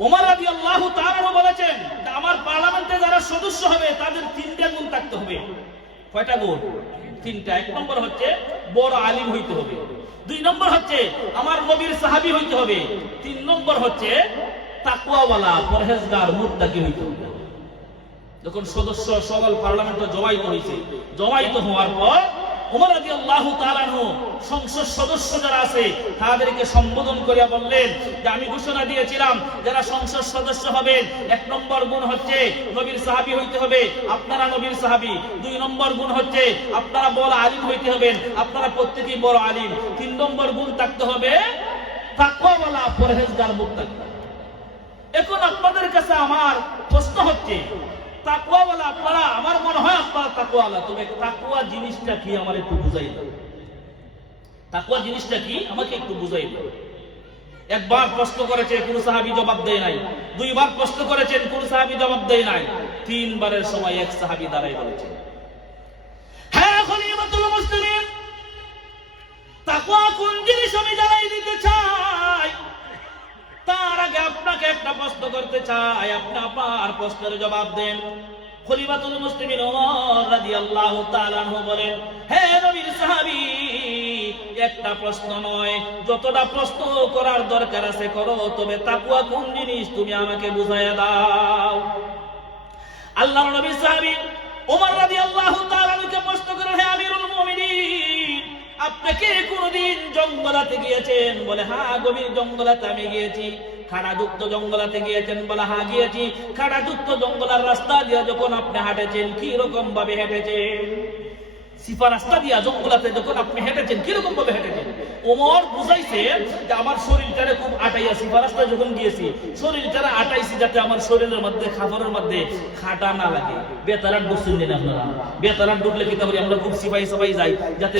ওমর রাদিয়াল্লাহু তাআলা বলেছেন আমার পার্লামেন্টে যারা সদস্য হবে তাদের 3টা গুণ থাকতে হবে। কয়টা গুণ? 3টা। 1 নম্বর হচ্ছে বড় আলিম হইতে হবে। 2 নম্বর হচ্ছে আমার নবীর সাহাবী হইতে হবে। 3 নম্বর হচ্ছে তাকওয়াওয়ালা, পরহেজগার, মুত্তাকি হইতে হবে। যখন সদস্য সকল পার্লামেন্টে জমাইত হওয়ার পর ওমর রাদিয়াল্লাহু তাআলা আনহু সংসদ সদস্য যারা আছে তাদেরকে সম্বোধন করিয়া বললেন যে আমি ঘোষণা দিয়েছিলাম যারা সংসদ সদস্য হবেন, 1 নম্বর গুণ হচ্ছে নবীর সাহাবী হইতে হবে, আপনারা নবীর সাহাবী। 2 নম্বর গুণ হচ্ছে আপনারা বড় আলিম হইতে হবেন, আপনারা প্রত্যেকেই বড় আলিম। 3 নম্বর গুণ থাকতে হবে তাকওয়াওয়ালা, পরহেজগার, মুত্তাকি। এখন আপনাদের কাছে আমার প্রশ্ন হচ্ছে, তাকওয়াওয়ালা আপনারা, আমার মনে হয় আপনারা তাকওয়াওয়ালা, তবে তাকওয়া জিনিসটা কি আমার একটু বুঝাই দাও। তাকওয়া জিনিসটা কি আমাকে একটু বুঝাই দাও। একবার প্রশ্ন করেছে, কোন সাহাবী জবাব দেয় নাই। 2 বার প্রশ্ন করেছেন, কোন সাহাবী জবাব দেয় নাই। 3 বারের সময় এক সাহাবী দাঁড়াই বলেছেন, হ্যাঁ খলিফাতুল মুসলিমিন, তাকওয়া কোন জিনিস আমি জানাই দিতে চাই। তার আগে আপনাকে একটা প্রশ্ন করতে চাই, আপনি আপনার প্রশ্নের জবাব দেন। খলিফাতুল মুসলিমিন ওমর রাদিয়াল্লাহু তাআলা আনহু বলেন, হে নবীর সাহাবী, একটা প্রশ্ন নয়, যতটা প্রশ্ন করার দরকার আছে করো, তবে তাকওয়া কোন জিনিস তুমি আমাকে বুঝাইয়া দাও। আল্লাহর নবীর সাহাবী ওমর রাদিয়াল্লাহু তাআলা আনহুকে প্রশ্ন করেন, হে আমিরুল মুমিনিন, আপনাকে কোনদিন জঙ্গলাতে গিয়েছেন? বলে হ্যাঁ, গভীর জঙ্গলাতে আমি গিয়েছি। খাড়াযুক্ত জঙ্গলাতে গিয়েছেন? বলে হ্যাঁ গিয়েছি। খাড়াযুক্ত জঙ্গলার রাস্তা দিয়ে যখন আপনি হাঁটেছেন, কি রকম ভাবে হেঁটেছেন? সিফা রাস্তা দিয়া জঙ্গলাতে যখন আপনি হেঁটেছেন, কিরকম ভাবে হেঁটেছেন? ওমর বুঝাইছে যে আমার শরীরটারে খুব আটাইয়া, সিফা রাস্তায় যখন গিয়েছি শরীরটারে আটাইছি যাতে আমার শরীরের মধ্যে, খাবারের মধ্যে খাটা না লাগে। বেতারাট বসছেন দিন আপনারা? বেতারাট ঢুকলে কি করি আমরা? খুব সিপাই সবাই যাই যাতে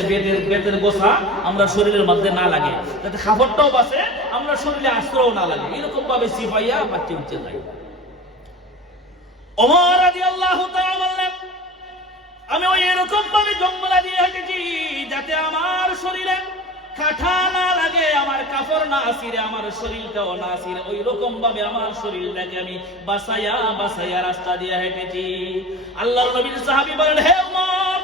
বেতের গোছা আমরা শরীরের মধ্যে না লাগে, যাতে খাবারটাও বাঁচে, আমরা শরীরে আশ্রয়ও না লাগে। এরকম ভাবে সিপাইয়া বাচ্চা উঠছে যাই। ওমর রাদিয়াল্লাহু তাআলা বললেন, আমি ওই এরকম ভাবে জঙ্গলা দিয়ে হেঁটেছি যাতে আমার শরীরে কাঁটা না লাগে, আমার কাপড় না আসিরে, আমার শরীরটাও না আসিরে। ওই রকম ভাবে আমার শরীরটাকে আমি বাসাইয়া রাস্তা দিয়ে হেঁটেছি। আল্লাহর নবীর সাহাবী বলেন, হে ওমর,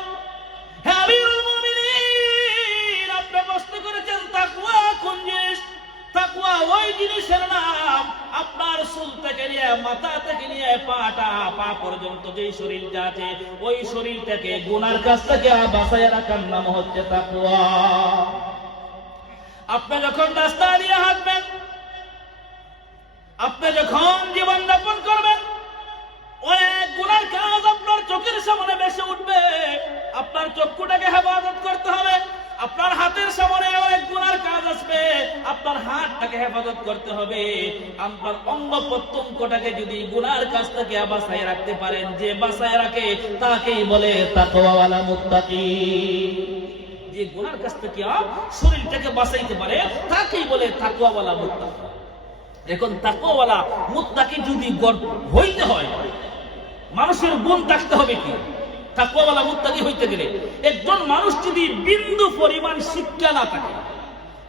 হে আমিরুল মুমিনিন, আপনি প্রশ্ন করেছেন তাকওয়া কোন জিনিস? তাকওয়া ওই জিনিসের নাম আপনার চুল থেকে নিয়ে, মাথা থেকে নিয়ে পা পর্যন্ত যে শরীরটা আছে, ওই শরীরটাকে গুনার কাছ থেকে বাঁচাইয়া রাখার নাম হচ্ছে তাকওয়া। আপনি যখন রাস্তা দিয়ে হাঁটবেন, আপনি যখন জীবন যাপন করবেন, অনেক গুনার কাজ আপনার চোখের সামনে ভেসে উঠবে। আপনার চক্ষুটাকে হেফাজত করতে হবে। আপনার হাতের সামনে অনেক গুনার কাজ আসবে, আপনার হাতটাকে হেফাজত করতে হবে। আপনার অঙ্গ প্রত্যঙ্গটাকে যদি গুনার কাছ থেকে বাঁচায় রাখতে পারেন, যে বাঁচায় রাখে তাকেই বলে তাকওয়াওয়ালা মুত্তাকি। যে গুনার কাছ থেকে শরীরটাকে বাঁচাইতে পারে তাকেই বলে তাকওয়াওয়ালা মুত্তাকি। এখন তাকওয়াওয়ালা মুত্তাকি যদি হইতে হয়, মানুষের গুণ থাকতে হবে কি? তাকওয়াওয়ালা মুত্তাকি হইতে গেলে একজন মানুষ যদি বিন্দু পরিমাণ শিক্ষা না থাকে,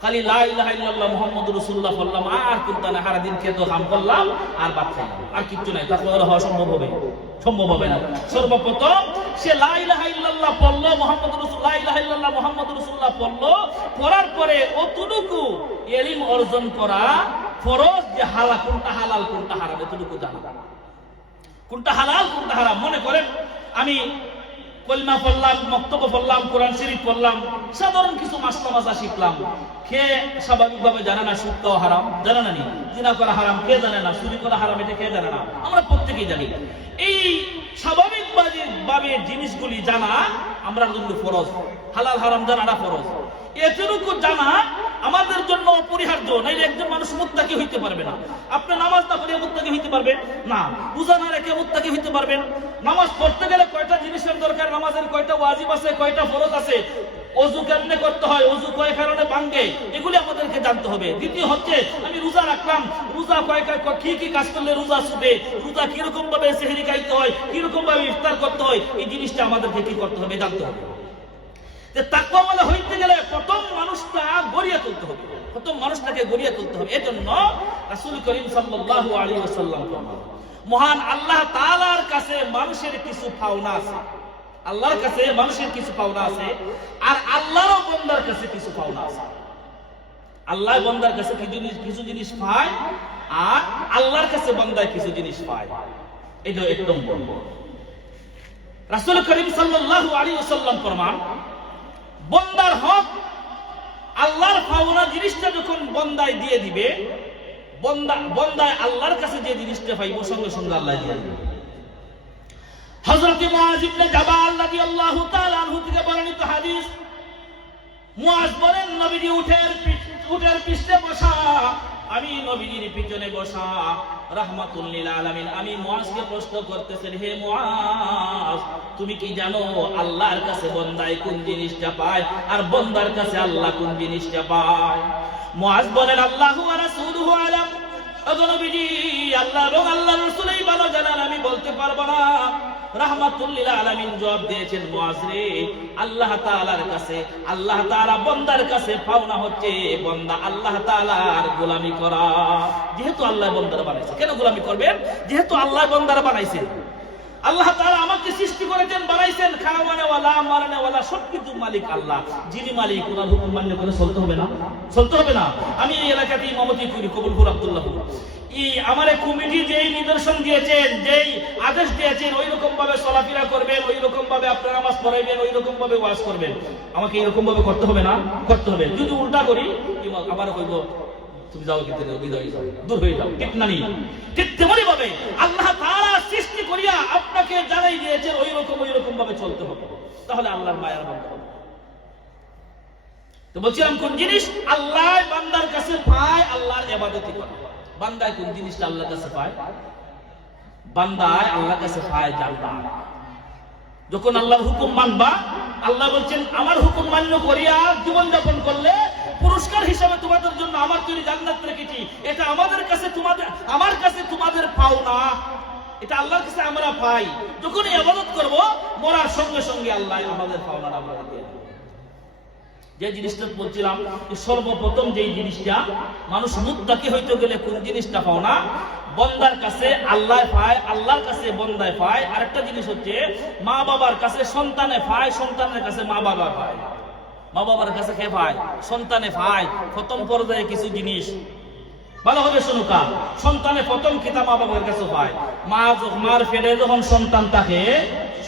খালি লা ইলাহা ইল্লাল্লাহ মুহাম্মাদুর রাসূলুল্লাহ বললাম আর কিন্তু না, সারা দিন খেতে কাম করলাম আর ভাত খাইলাম, আর কিচ্ছু নাই, তাকওয়াওয়ালা হওয়া সম্ভব হবে না। সর্বপ্রথম সে লা ইলাহা ইল্লাল্লাহ পড়লো, মুহাম্মাদুর রাসূলুল্লাহ, লা ইলাহা ইল্লাল্লাহ মুহাম্মাদুর রাসূলুল্লাহ পড়লো, পড়ার পরে অতটুকু ইলম অর্জন করা ফরজ, যে কোনটা হালাল কোনটা হারাম এতটুকু জানা। কোনটা হালাল কোনটা হারাম, মনে করেন আমি কলমা পড়লাম, বক্তব্য পড়লাম, কোরআন শরীফ পড়লাম, সাধারণ কিছু মাসলা শিখলাম, কে স্বাভাবিকভাবে জানে না সুদ খাওয়া হারাম? জানে না? জিনা করা হারাম? কে জানে না? চুরি করা হারাম? এটা কে জানে না? আমরা প্রত্যেকেই জানি। এই স্বাভাবিকভাবে জিনিসগুলি জানা আমরা জন্য ফরজ, হালাল হারাম জানাটা ফরজ। এতটুকু জানা আমাদের জন্য অপরিহার্য, নাইলে একজন মানুষ মুত্তাকি হইতে পারবে না। আপনি নামাজ না পড়ে মুত্তাকি হইতে পারবেন না, রোজা না রেখে মুত্তাকি হইতে পারবেন। নামাজ পড়তে গেলে কয়টা জিনিসের দরকার, নামাজের কয়টা ওয়াজিব আছে, কয়টা ফরজ আছে, ওযু কেমনে করতে হয়, ওযু কয় কারণে ভাঙে, এগুলি আমাদেরকে জানতে হবে। দ্বিতীয় হচ্ছে আমি রোজা রাখলাম, রোজা কি কাজ করলে রোজা ছুটে, রোজা কিরকম ভাবে সেহরি খাইতে হয়, কিরকম ভাবে ইফতার করতে হয়, এই জিনিসটা আমাদেরকে কি করতে হবে, জানতে হবে। যে তাকওয়াওয়ালা হইতে গেলে প্রথম মানুষটাকে গড়িয়ে তুলতে হবে। এজন্য রাসূল করিম সাল্লাল্লাহু আলাইহি ওয়াসাল্লাম মহান আল্লাহ তাআলার কাছে মানুষের কিছু পাওনা আছে, আল্লাহর কাছে মানুষের কিছু পাওনা আছে, আর আল্লাহরও বান্দার কাছে কিছু পাওনা আছে। আল্লাহ বান্দার কাছে কিছু জিনিস পায়, আর আল্লাহর কাছে বান্দা কিছু জিনিস পায়। এটা এক নম্বর। রাসূল করিম সাল্লাল্লাহু আলাইহি ওয়াসাল্লাম ফরমান, বান্দার হক, আল্লাহর পাওনা জিনিসটা যখন বান্দায় দিয়ে দিবে, বান্দায় আল্লাহর কাছে যে জিনিসটা পাইব সঙ্গে সঙ্গে আল্লাহ দিয়ে দিবে। হযরত মুআয ইবনে জাবাল রাদিয়াল্লাহু তাআলা আনহু থেকে বর্ণিত হাদিস, মুআয বলেন, নবীজি উটের পৃষ্ঠে বসা, আমি নবীজির পিছনে বসা, রাহমাতুল লিল আলামিন। আমি মুআযকে প্রশ্ন করতেছেন, হে মুআয, তুমি কি জানো আল্লাহর কাছে বান্দায় কোন জিনিসটা পায়, আর বান্দার কাছে আল্লাহ কোন জিনিসটা পায়? মুআয বলেন, আল্লাহু ওয়া রাসূলুহু আলাম। ওগো নবীজি, আল্লাহ এবং আল্লাহর রাসূলই ভালো জানেন, আমি বলতে পারবো না। রাহমাতুল লিল আলামিন জবাব দিয়েছেন, মুআয রে, আল্লাহ তাআলার কাছে, আল্লাহ তাআলা বান্দার কাছে পাওনা হচ্ছে বান্দা আল্লাহ তাআলার গোলামি করা। যেহেতু আল্লাহ বান্দার বানাইছে, কেন গোলামি করবেন? যেহেতু আল্লাহ বান্দার বানাইছেন। আল্লাহ তাআলা আমাকে সৃষ্টি করেছেন, বানাইছেন, খাওয়ানেওয়ালা, মারানেওয়ালা সবকিছু মালিক আল্লাহ। যিনি মালিক, ওনার হুকুম মান্য করে চলতে হবে না? আমি এই এলাকাতে ইমামতি করি, কবুলপুর আব্দুল্লাহপুর। আমার কমিটি যেই নিদর্শন দিয়েছেন, যেই আদেশ দিয়েছেন, ওই রকম ভাবে চলাফেরা করবেন, ওই রকম ভাবে আপনারা নামাজ পড়াইবেন, ওই রকম ভাবে ওয়াজ করবেন। আমাকে এরকম ভাবে করতে হবে না? করতে হবে। যদি উল্টা করি আবার কইব তুমি যাও, কিন্তু দূর হয়ে যাও, ঠিক না? ঠিক তেমনি ভাবে আল্লাহ তাআলা সৃষ্টি করিয়া আপনাকে জানাই দিয়েছেন ওই রকম ভাবে চলতে হবে, তাহলে আল্লাহর মায়ার বান্দা হবে। তো বলছিলাম কোন জিনিস আল্লাহ বান্দার কাছে পায়? আল্লাহর ইবাদতই করা। বান্দায় কোন জিনিসটা আল্লাহর কাছে পায়? বান্দায় আল্লাহর কাছে পায় জান্নাত। যখন আল্লাহর হুকুম মানবা, আল্লাহ বলছেন আমার হুকুম মান্য করিয়া জীবন যাপন করলে পুরস্কার হিসাবে তোমাদের জন্য আমার তৈরি জান্নাত রেখেছি। এটা আমাদের কাছে তোমাদের, আমার কাছে তোমাদের পাওনা, এটা আল্লাহর কাছে আমরা পাই। যখন ইবাদত করব, মরার সঙ্গে সঙ্গে আল্লাহ আমাদের পাওনাটা আমরা দিয়ে দেন। যে জিনিসটা বলছিলাম, সর্বপ্রথম যে জিনিসটা মানুষ মুত্তাকি হইতে গেলে কোন জিনিসটা পাওনা? বন্দার কাছে আল্লাহ পায়, আল্লাহর কাছে বন্দায় পায়। আরেকটা জিনিস হচ্ছে মা বাবার কাছে সন্তানে পায়, সন্তানের কাছে মা বাবা পায়। মা বাবার কাছে কে পায়? সন্তানে পায়। প্রথম পর্যায়ে কিছু জিনিস ভালোভাবে শুনুকা, সন্তানে প্রথম কিতাব মা বাবার কাছে পায়। মার পেটে যখন সন্তান থাকে,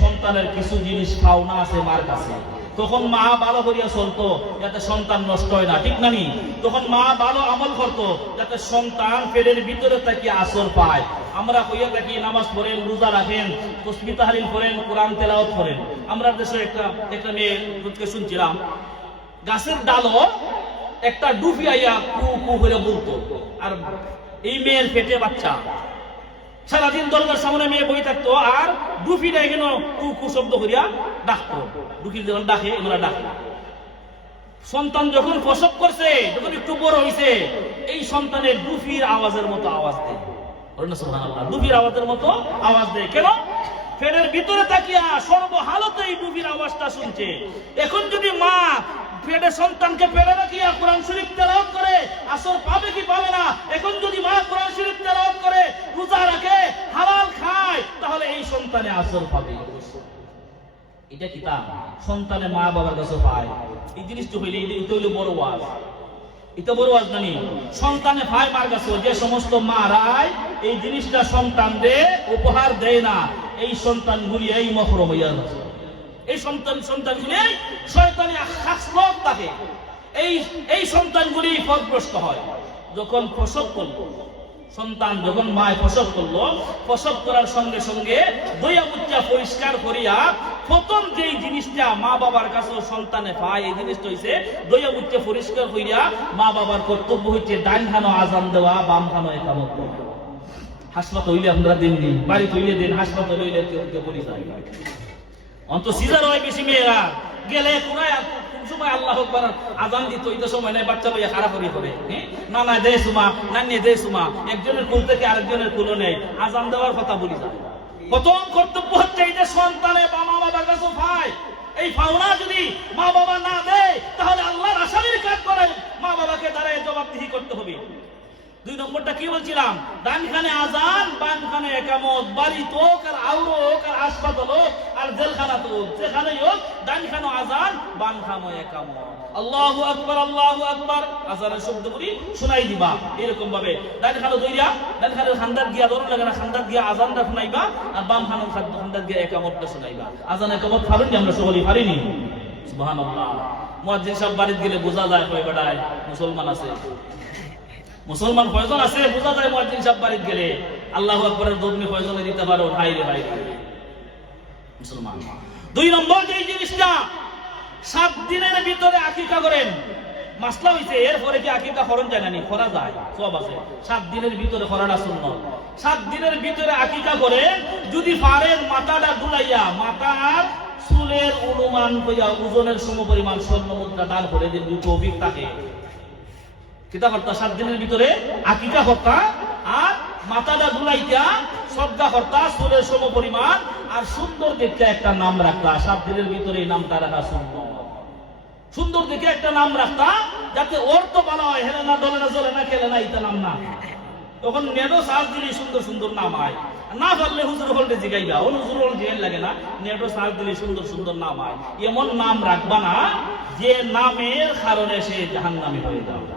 সন্তানের কিছু জিনিস পাওনা আছে মার কাছে। তখন মা ভালো করিয়া চলতো যাতে সন্তান নষ্ট হয় না, ঠিক না? তখন মা ভালো আমল করতো যাতে সন্তান পেটের ভিতরে থাকি আসর পায়। আমরা কইয়া থাকি নামাজ পড়েন, রোজা রাখেন, তাসবিহ তাহলিল করেন, কোরআন তেলাওয়াত করেন। আমরা দেশে একটা মেয়ে শুনছিলাম, গাছের ডালও একটা ডুবি আইয়া কু কু করে বলতো, আর এই মেয়ের পেটে বাচ্চা। সারাদিন দরজার সামনে মেয়ে বই থাকতো, আর ডুফিটা এখানে কু কু শব্দ করিয়া ডাকতো। ডুফি যখন ডাকে, এগুলা ডাকে। সন্তান যখন প্রসব করছে, যখন একটু বড় হয়েছে, এই সন্তানের ডুফির আওয়াজের মতো আওয়াজ দেয়। সুবহানাল্লাহ, ডুফির আওয়াজের মতো আওয়াজ দেয়। কেন? পেটের ভিতরে তাকিয়া সর্বহালতে এই ডুফির আওয়াজটা শুনছে। এখন যদি মা পেটে সন্তানকে পেটে রাখিয়া কোরআন শরীফ তেলাওয়াত করে, আসর পাবে কি পাবে না? এখন যদি মা কোরআন শরীফ তেলাওয়াত করে, রোজা রাখে, হালাল খায়, তাহলে এই সন্তানে আসর পাবে। এটা কি তা সন্তানে মা বাবার কাছে পায়? এই জিনিসটা হইলে এটা হইলে বড় ওয়াজ। এটা বড় ওয়াজ নানি। সন্তানে পায় মার কাছে। যে সমস্ত মারাই এই জিনিসটা সন্তানদের উপহার দেয় না, এই সন্তানগুলি এই মহরম হইয়া যাচ্ছে। এই সন্তানগুলি শয়তানি খাসলত থাকে। এই সন্তানগুলি পথভ্রষ্ট হয়। যখন প্রসব করলো সন্তান, যখন মায় প্রসব করলো, প্রসব করার সঙ্গে সঙ্গে দইয়া মুচ্চা পরিষ্কার করিয়া প্রথম যেই জিনিসটা মা বাবার কাছে সন্তানে পায়, এই জিনিসটা হইছে দইয়া মুচ্চা পরিষ্কার করিয়া মা বাবার কর্তব্য হইছে ডাইন খানো আজান দেওয়া, বাম খানো ইকামত দেওয়া। হাসপাতাল হইলে আমরা দিন বাড়ি হইলে দিন, হাসপাতাল হইলে কেউ বলি যায় অন্ত সিজার হয় বেশি মেয়েরা গেলে কোন সময় আল্লাহ আকবার আজান দিত, ওইটা সময় নাই, বাচ্চা লইয়া খারাপ করে না না দে সুমা, নানিয়ে দে সুমা, একজনের কুল থেকে আরেকজনের কুলো নেই, আজান দেওয়ার কথা বলি যায়। প্রথম কর্তব্য হচ্ছে এই যে সন্তানে মা বাবার কাছে পায়, এই পাওনা যদি মা বাবা না দেয়, তাহলে আল্লাহর আসামির কাজ করে মা বাবাকে দাঁড়ায় জবাবদিহি করতে হবে। দুই নম্বরটা কি বলছিলাম? ডানখানে আজান, বামখানে একামত। বাড়ি তো হোক, আর আউরো হোক, আর হাসপাতাল হোক, আর জেলখানা তো হোক, যেখানেই হোক ডানখানো আজান, বামখানো একামত। আল্লাহু আকবার, আল্লাহু আকবার, আজানের শব্দ করি শোনাই দিবা। এরকম ভাবে ডানখানো দইরা, ডানখানের খান্দাত গিয়া ধরুন লাগে না, খান্দাত গিয়া আজানটা শোনাইবা, আর বামখানো খান্দাত গিয়া একামতটা শোনাইবা। আজান একামত পারেননি? আমরা সকলেই পারিনি। সুবহানাল্লাহ। মুয়াজ্জিন সাহেব বাড়িতে গেলে বোঝা যায় কয় বেটায় মুসলমান আছে, মুসলমান কয়জন আছে বোঝা যায়। মুয়াজ্জিন সাহেব বাড়িতে গেলে আল্লাহু আকবারের দোদনি কয়জনে দিতে পারো? ভাই রে ভাই মুসলমান। দুই নম্বর যে জিনিসটা, 7 দিনের ভিতরে আকিকা করেন। মাসলা হইছে এরপরে কি আকিকা করণ যায় না? করা যায়, সব আছে। 7 দিনের ভিতরে করাটা সুন্নাত। 7 দিনের ভিতরে আকিকা করে যদি পারেন মাথাটা দুলাইয়া মাথার চুলের অনুমান কইয়া ওজনের সমপরিমাণ স্বর্ণ মুদ্রা দান করে দিন, দুটো অভিজ্ঞ থাকে। কিতা করতা? 7 দিনের ভিতরে আকিকা করতা, আর মাথাটা দুলাইতা শ্রদ্ধা করতা চুলের সম পরিমাণ, আর সুন্দর দেখতে একটা নাম রাখতা। 7 দিনের ভিতরে এই নামটা রাখা সুন্দর। সুন্দর দেখে একটা নাম রাখতা, যাতে ওর তো ভালো হয়, হেলে না, দলে না, জ্বলে না, খেলে না, এটা নাম না। তখন নেটো সাজ দিলে সুন্দর সুন্দর নাম হয়। না পারলে হুজুর হলটে জিগাইবা, ও হুজুর হল জিগাই লাগে না, নেটো সাজ দিলে সুন্দর সুন্দর নাম হয়। এমন নাম রাখবা না যে নামের কারণে সে জাহান্নামী হয়ে যাবে।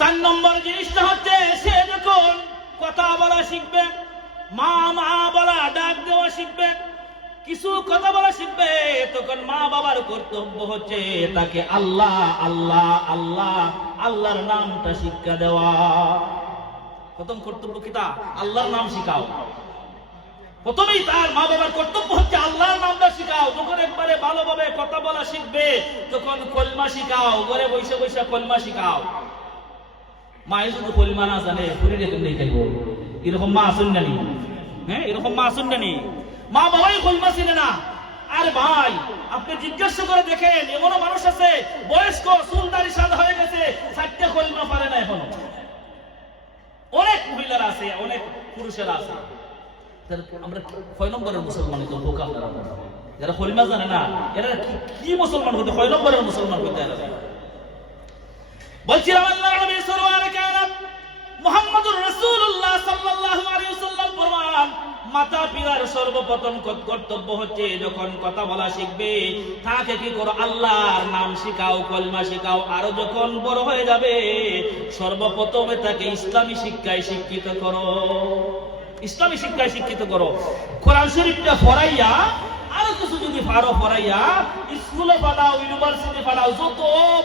4 নম্বর জিনিসটা হচ্ছে সে যখন কথা বলা শিখবে, মা মা বলা ডাক দেওয়া শিখবে, কিছু কথা বলা শিখবে, তখন মা বাবার কর্তব্য হচ্ছে তাকে আল্লাহ আল্লাহ আল্লাহ আল্লাহর নামটা শিক্ষা দেওয়া। প্রথম কর্তব্য কি? তা আল্লাহর নাম শিখাও। প্রথমেই তার মা বাবার কর্তব্য হচ্ছে আল্লাহর নামটা শিখাও। যখন একবারে ভালোভাবে কথা বলা শিখবে তখন কলমা শিখাও, ঘরে বসে বসে কলমা শিখাও। মায়ের শুধু কলমা না জানে ঘুরে রেখে নেই খাইব, এরকম মা আসুন জানি। হ্যাঁ, এরকম মা আসুন জানি, মা বাবাই কলমা চিনে না। আর ভাই আপনি জিজ্ঞাসা করে দেখেন, এমনও মানুষ আছে বয়স্ক চুলদারি সাদা হয়ে গেছে, 4টে কলমা পারে না এখনো। অনেক মহিলারা আছে, অনেক পুরুষেরা আছে। আমরা 6 নম্বরের মুসলমান তো বোকা, যারা কলমা জানে না এরা কি মুসলমান হতে, 6 নম্বরের মুসলমান হতে। বলছিলাম আল্লাহর নবী সাল্লাল্লাহু কায়নাত মুহাম্মদুর রাসূলুল্লাহ সাল্লাল্লাহু আলাইহি ওয়াসাল্লাম ফরমান, মাতা পিতার সর্বপ্রথম কর্তব্য হচ্ছে যখন কথা বলা শিখবে তাকে কি করো? আল্লাহর নাম শিখাও, কলমা শিখাও। আর যখন বড় হয়ে যাবে সর্বপ্রথমে তাকে ইসলামী শিক্ষায় শিক্ষিত করো, ইসলামী শিক্ষায় শিক্ষিত করো। কোরআন শরীফটা পড়াইয়া আরো কিছু যদি পারো পড়াইয়া স্কুলে পাঠাও, ইউনিভার্সিটি পাঠাও, যত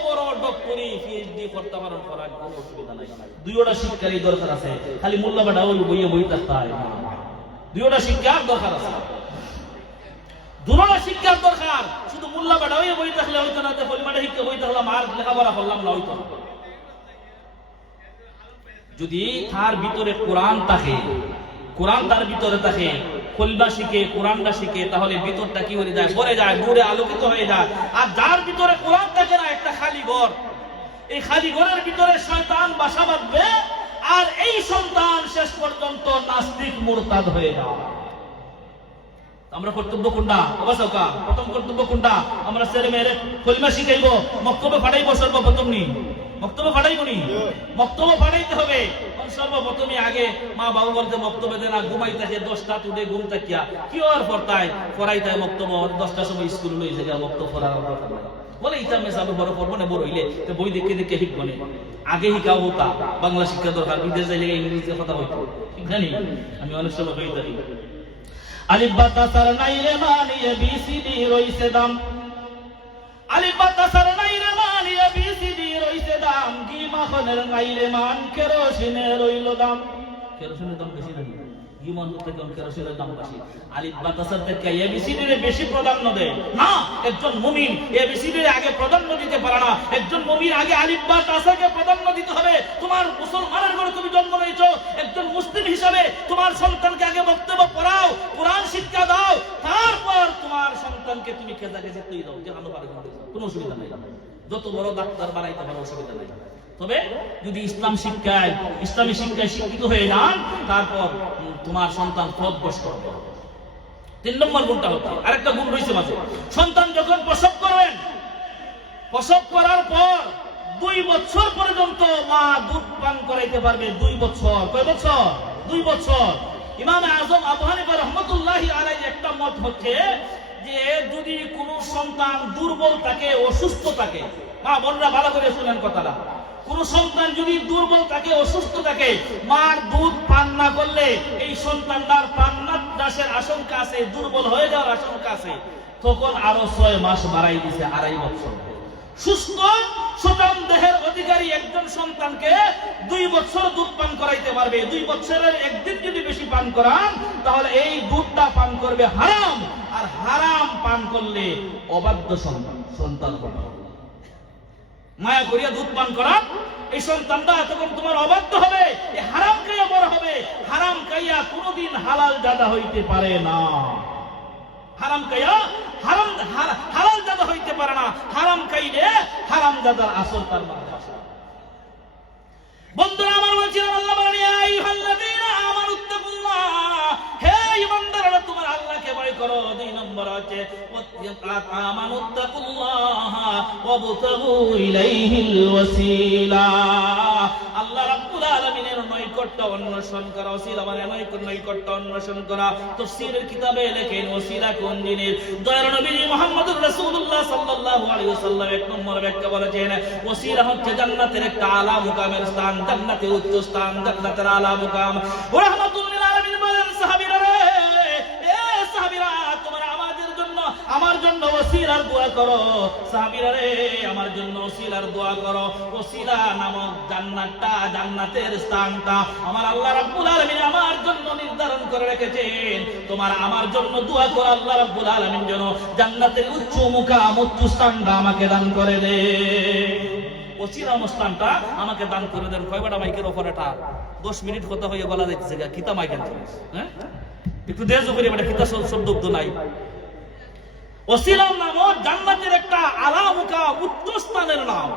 বড় ডক্টরি পিএইচডি করতে পারো, করার কোনো অসুবিধা নাই। দুইটা শিক্ষারই দরকার আছে, খালি মোল্লা বাটা ওই বইয়ে বই থাকতে হয় না। দুইটা শিক্ষার দরকার আছে, দুটো শিক্ষার দরকার। শুধু মোল্লা বাটা ওই বই থাকলে হইতো না, কলিমাটা শিক্ষা বই থাকলাম আর লেখাপড়া করলাম না, হইতো না। যদি তার ভিতরে কোরআন থাকে, কোরআন তার ভিতরে থাকে, কলমা শিখে কোরআনটা শিখে, তাহলে ভিতরটা কি হয়ে যায়? ভরে যায়, নূরে আলোকিত হয়ে যায়। আর যার ভিতরে কোরআন থাকে না, একটা খালি ঘর, এই খালি ঘরের ভিতরে শয়তান বাসা বাঁধবে, আর এই সন্তান শেষ পর্যন্ত নাস্তিক মুরতাদ হয়ে যায়। আমরা কর্তব্য কোনটা? অবশ্যকা প্রথম কর্তব্য কোনটা? আমরা ছেলে মেয়েরে কলমা শিখাইব, মক্তবে ফাটাইব। সর্বপ্রথম নি মক্তবে ফাটাইব নি, মক্তব ফাটাইতে হবে। সর্বপ্রথমে আগে মা বাবা বলতে মক্তবে দেনা, ঘুমাইতে 10টা তুলে ঘুম থাকিয়া কি আর পড়তায় পড়াইতে মক্তব 10টার সময় স্কুল লই জায়গা মক্তব পড়ার দরকার নাই। বলে ইচ্ছা মেসাবে বড় পড়বো না, বড় হইলে বই দেখে দেখে শিখবো না। আগে শিখাও হতা, বাংলা শিক্ষা দরকার, বিদেশ যাইলে ইংরেজিতে কথা হইতো, ঠিক জানি। আমি অনেক সময় হয়ে থাকি আলিফ বা তা সার নাই রে মানি এবিসিডি রইছে দাম, আলিফ বা তা সার নাই রে মানি এবিসিডি রইছে দাম, ঘি মাখনের নাই রে মান, কেরোসিনের রইল দাম। কেরোসিনের দাম বেশি নাকি? ঘি মাখন থেকে কেরোসিনের দাম বেশি। আলিফ বা তা সার থেকে এবিসিডি রে বেশি প্রাধান্য দেয় না। একজন মুমিন এবিসিডি রে আগে প্রাধান্য দিতে পারে না। একজন মুমিন আগে আলিফ বা তা সারকে প্রাধান্য দিতে হবে। তোমার মুসলমানের ঘরে তুমি জন্ম নিয়েছো, একজন মুসলিম হিসাবে তোমার সন্তানকে আগে বক্তব্য পড়াও, কোরআন শিক্ষা দাও, তারপর তোমার সন্তানকে তুমি খেজাকে যেতেই দাও, যেখানে পারে কোনো অসুবিধা নেই। যত বড় ডাক্তার বানাইতে পারো, অসুবিধা নেই। তবে যদি ইসলাম শিক্ষায়, ইসলামী শিক্ষায় শিক্ষিত হয়ে যান, তারপর তোমার সন্তান পথভ্রষ্ট হবে। 3 নম্বর গুণটা হচ্ছে, আরেকটা গুণ রয়েছে মাঝে, সন্তান যখন প্রসব করবেন, প্রসব করার পর 2 বছর পর্যন্ত মা দুধ পান করাইতে পারবে। 2 বছর। কয় বছর? 2 বছর। ইমাম আজম আবু হানিফা রাহমাতুল্লাহি আলাইহি একটা মত হচ্ছে যে যদি কোনো সন্তান দুর্বল থাকে, অসুস্থ থাকে, মা বোনরা ভালো করে শুনেন কথাটা, কোন সন্তান যদি দুর্বল থাকে, অসুস্থ থাকে, মার দুধ পান না করলে এই সন্তানটার প্রাণনাশের আশঙ্কা আছে, দুর্বল হয়ে যাওয়ার আশঙ্কা আছে, তখন আরো 6 মাস বাড়াই দিছে, 2.5 বছর। সুস্থ সুঠাম দেহের অধিকারী একজন সন্তানকে 2 বছর দুধ পান করাইতে পারবে। 2 বছরের একদিন যদি বেশি পান করান, তাহলে এই দুধটা পান করবে হারাম, আর হারাম পান করলে অবাধ্য সন্তান হবে। মায়া করিয়া দুধ পান করা, এই সন্তানটা তখন তোমার অবাধ্য হবে, এই হারাম খাইয়া বড় হবে। হারাম খাইয়া কোনোদিন হালাল জাদা হইতে পারে না। হারাম খাইয়া হালাল জাদা হইতে পারে না। হারাম খাইলে হারাম জাদার আসর তার মধ্যে আসে। বন্ধুরা আমার বলছিলাম, আল্লাহ বলেন ইয়া আইয়ুহাল্লাযীনা আমানুত্তাকুল্লাহ, হে ঈমানদাররা তোমার আল্লাহকে ভয় করো। 2 নম্বর আছে আমানুত্তাকুল্লাহ ওয়াবতাগু ইলাইহিল ওয়াসিলা, আল্লাহ রাব্বুল আলামিনের নৈকট্য অন্বেষণ করা, ওসিলা মানে নৈকট্য অন্বেষণ করা। তাফসীরের কিতাবে লেখেন ওসিলা কোন জিনিস? দয়ার নবী মুহাম্মদুর রাসূলুল্লাহ সাল্লাল্লাহু আলাইহি ওয়াসাল্লাম এক নম্বর ব্যাখ্যা বলেছেন, ওসিলা হচ্ছে জান্নাতের একটা আলা মুকামের স্থান, জান্নাতের উচ্চ স্থান, জান্নাতের আলা মুকাম। ওয়া রাহমাতুল লিল আলামিন বলেন, সাহাবীরা রে, এ সাহাবীরা, তোমরা আমার জন্য ওসিলার দোয়া করো। সাহাবীরা রে, আমার জন্য ওসিলার দোয়া করো। ওসিলা নামক জান্নাতটা, জান্নাতের স্থানটা আমার আল্লাহ রাব্বুল আলামিন আমার জন্য নির্ধারণ করে রেখেছেন। তোমার আমার জন্য দোয়া করো, আল্লাহ রাব্বুল আলামিন যেন জান্নাতের উচ্চ মুকাম, উচ্চ স্থানটা আমাকে দান করে দে। ওসিলা স্থানটা আমাকে দান করে দেন। কয়বাটা মাইকের ওপর এটা 10 মিনিট কথা হয়ে গলা যাচ্ছে, কিতা মাইকের হ্যাঁ একটু দেশ করে বেটা, কিতা শব্দ নাই। ওসিলা নাম জান্নাতের একটা আলা মুকাম, উচ্চ স্থানের নাম।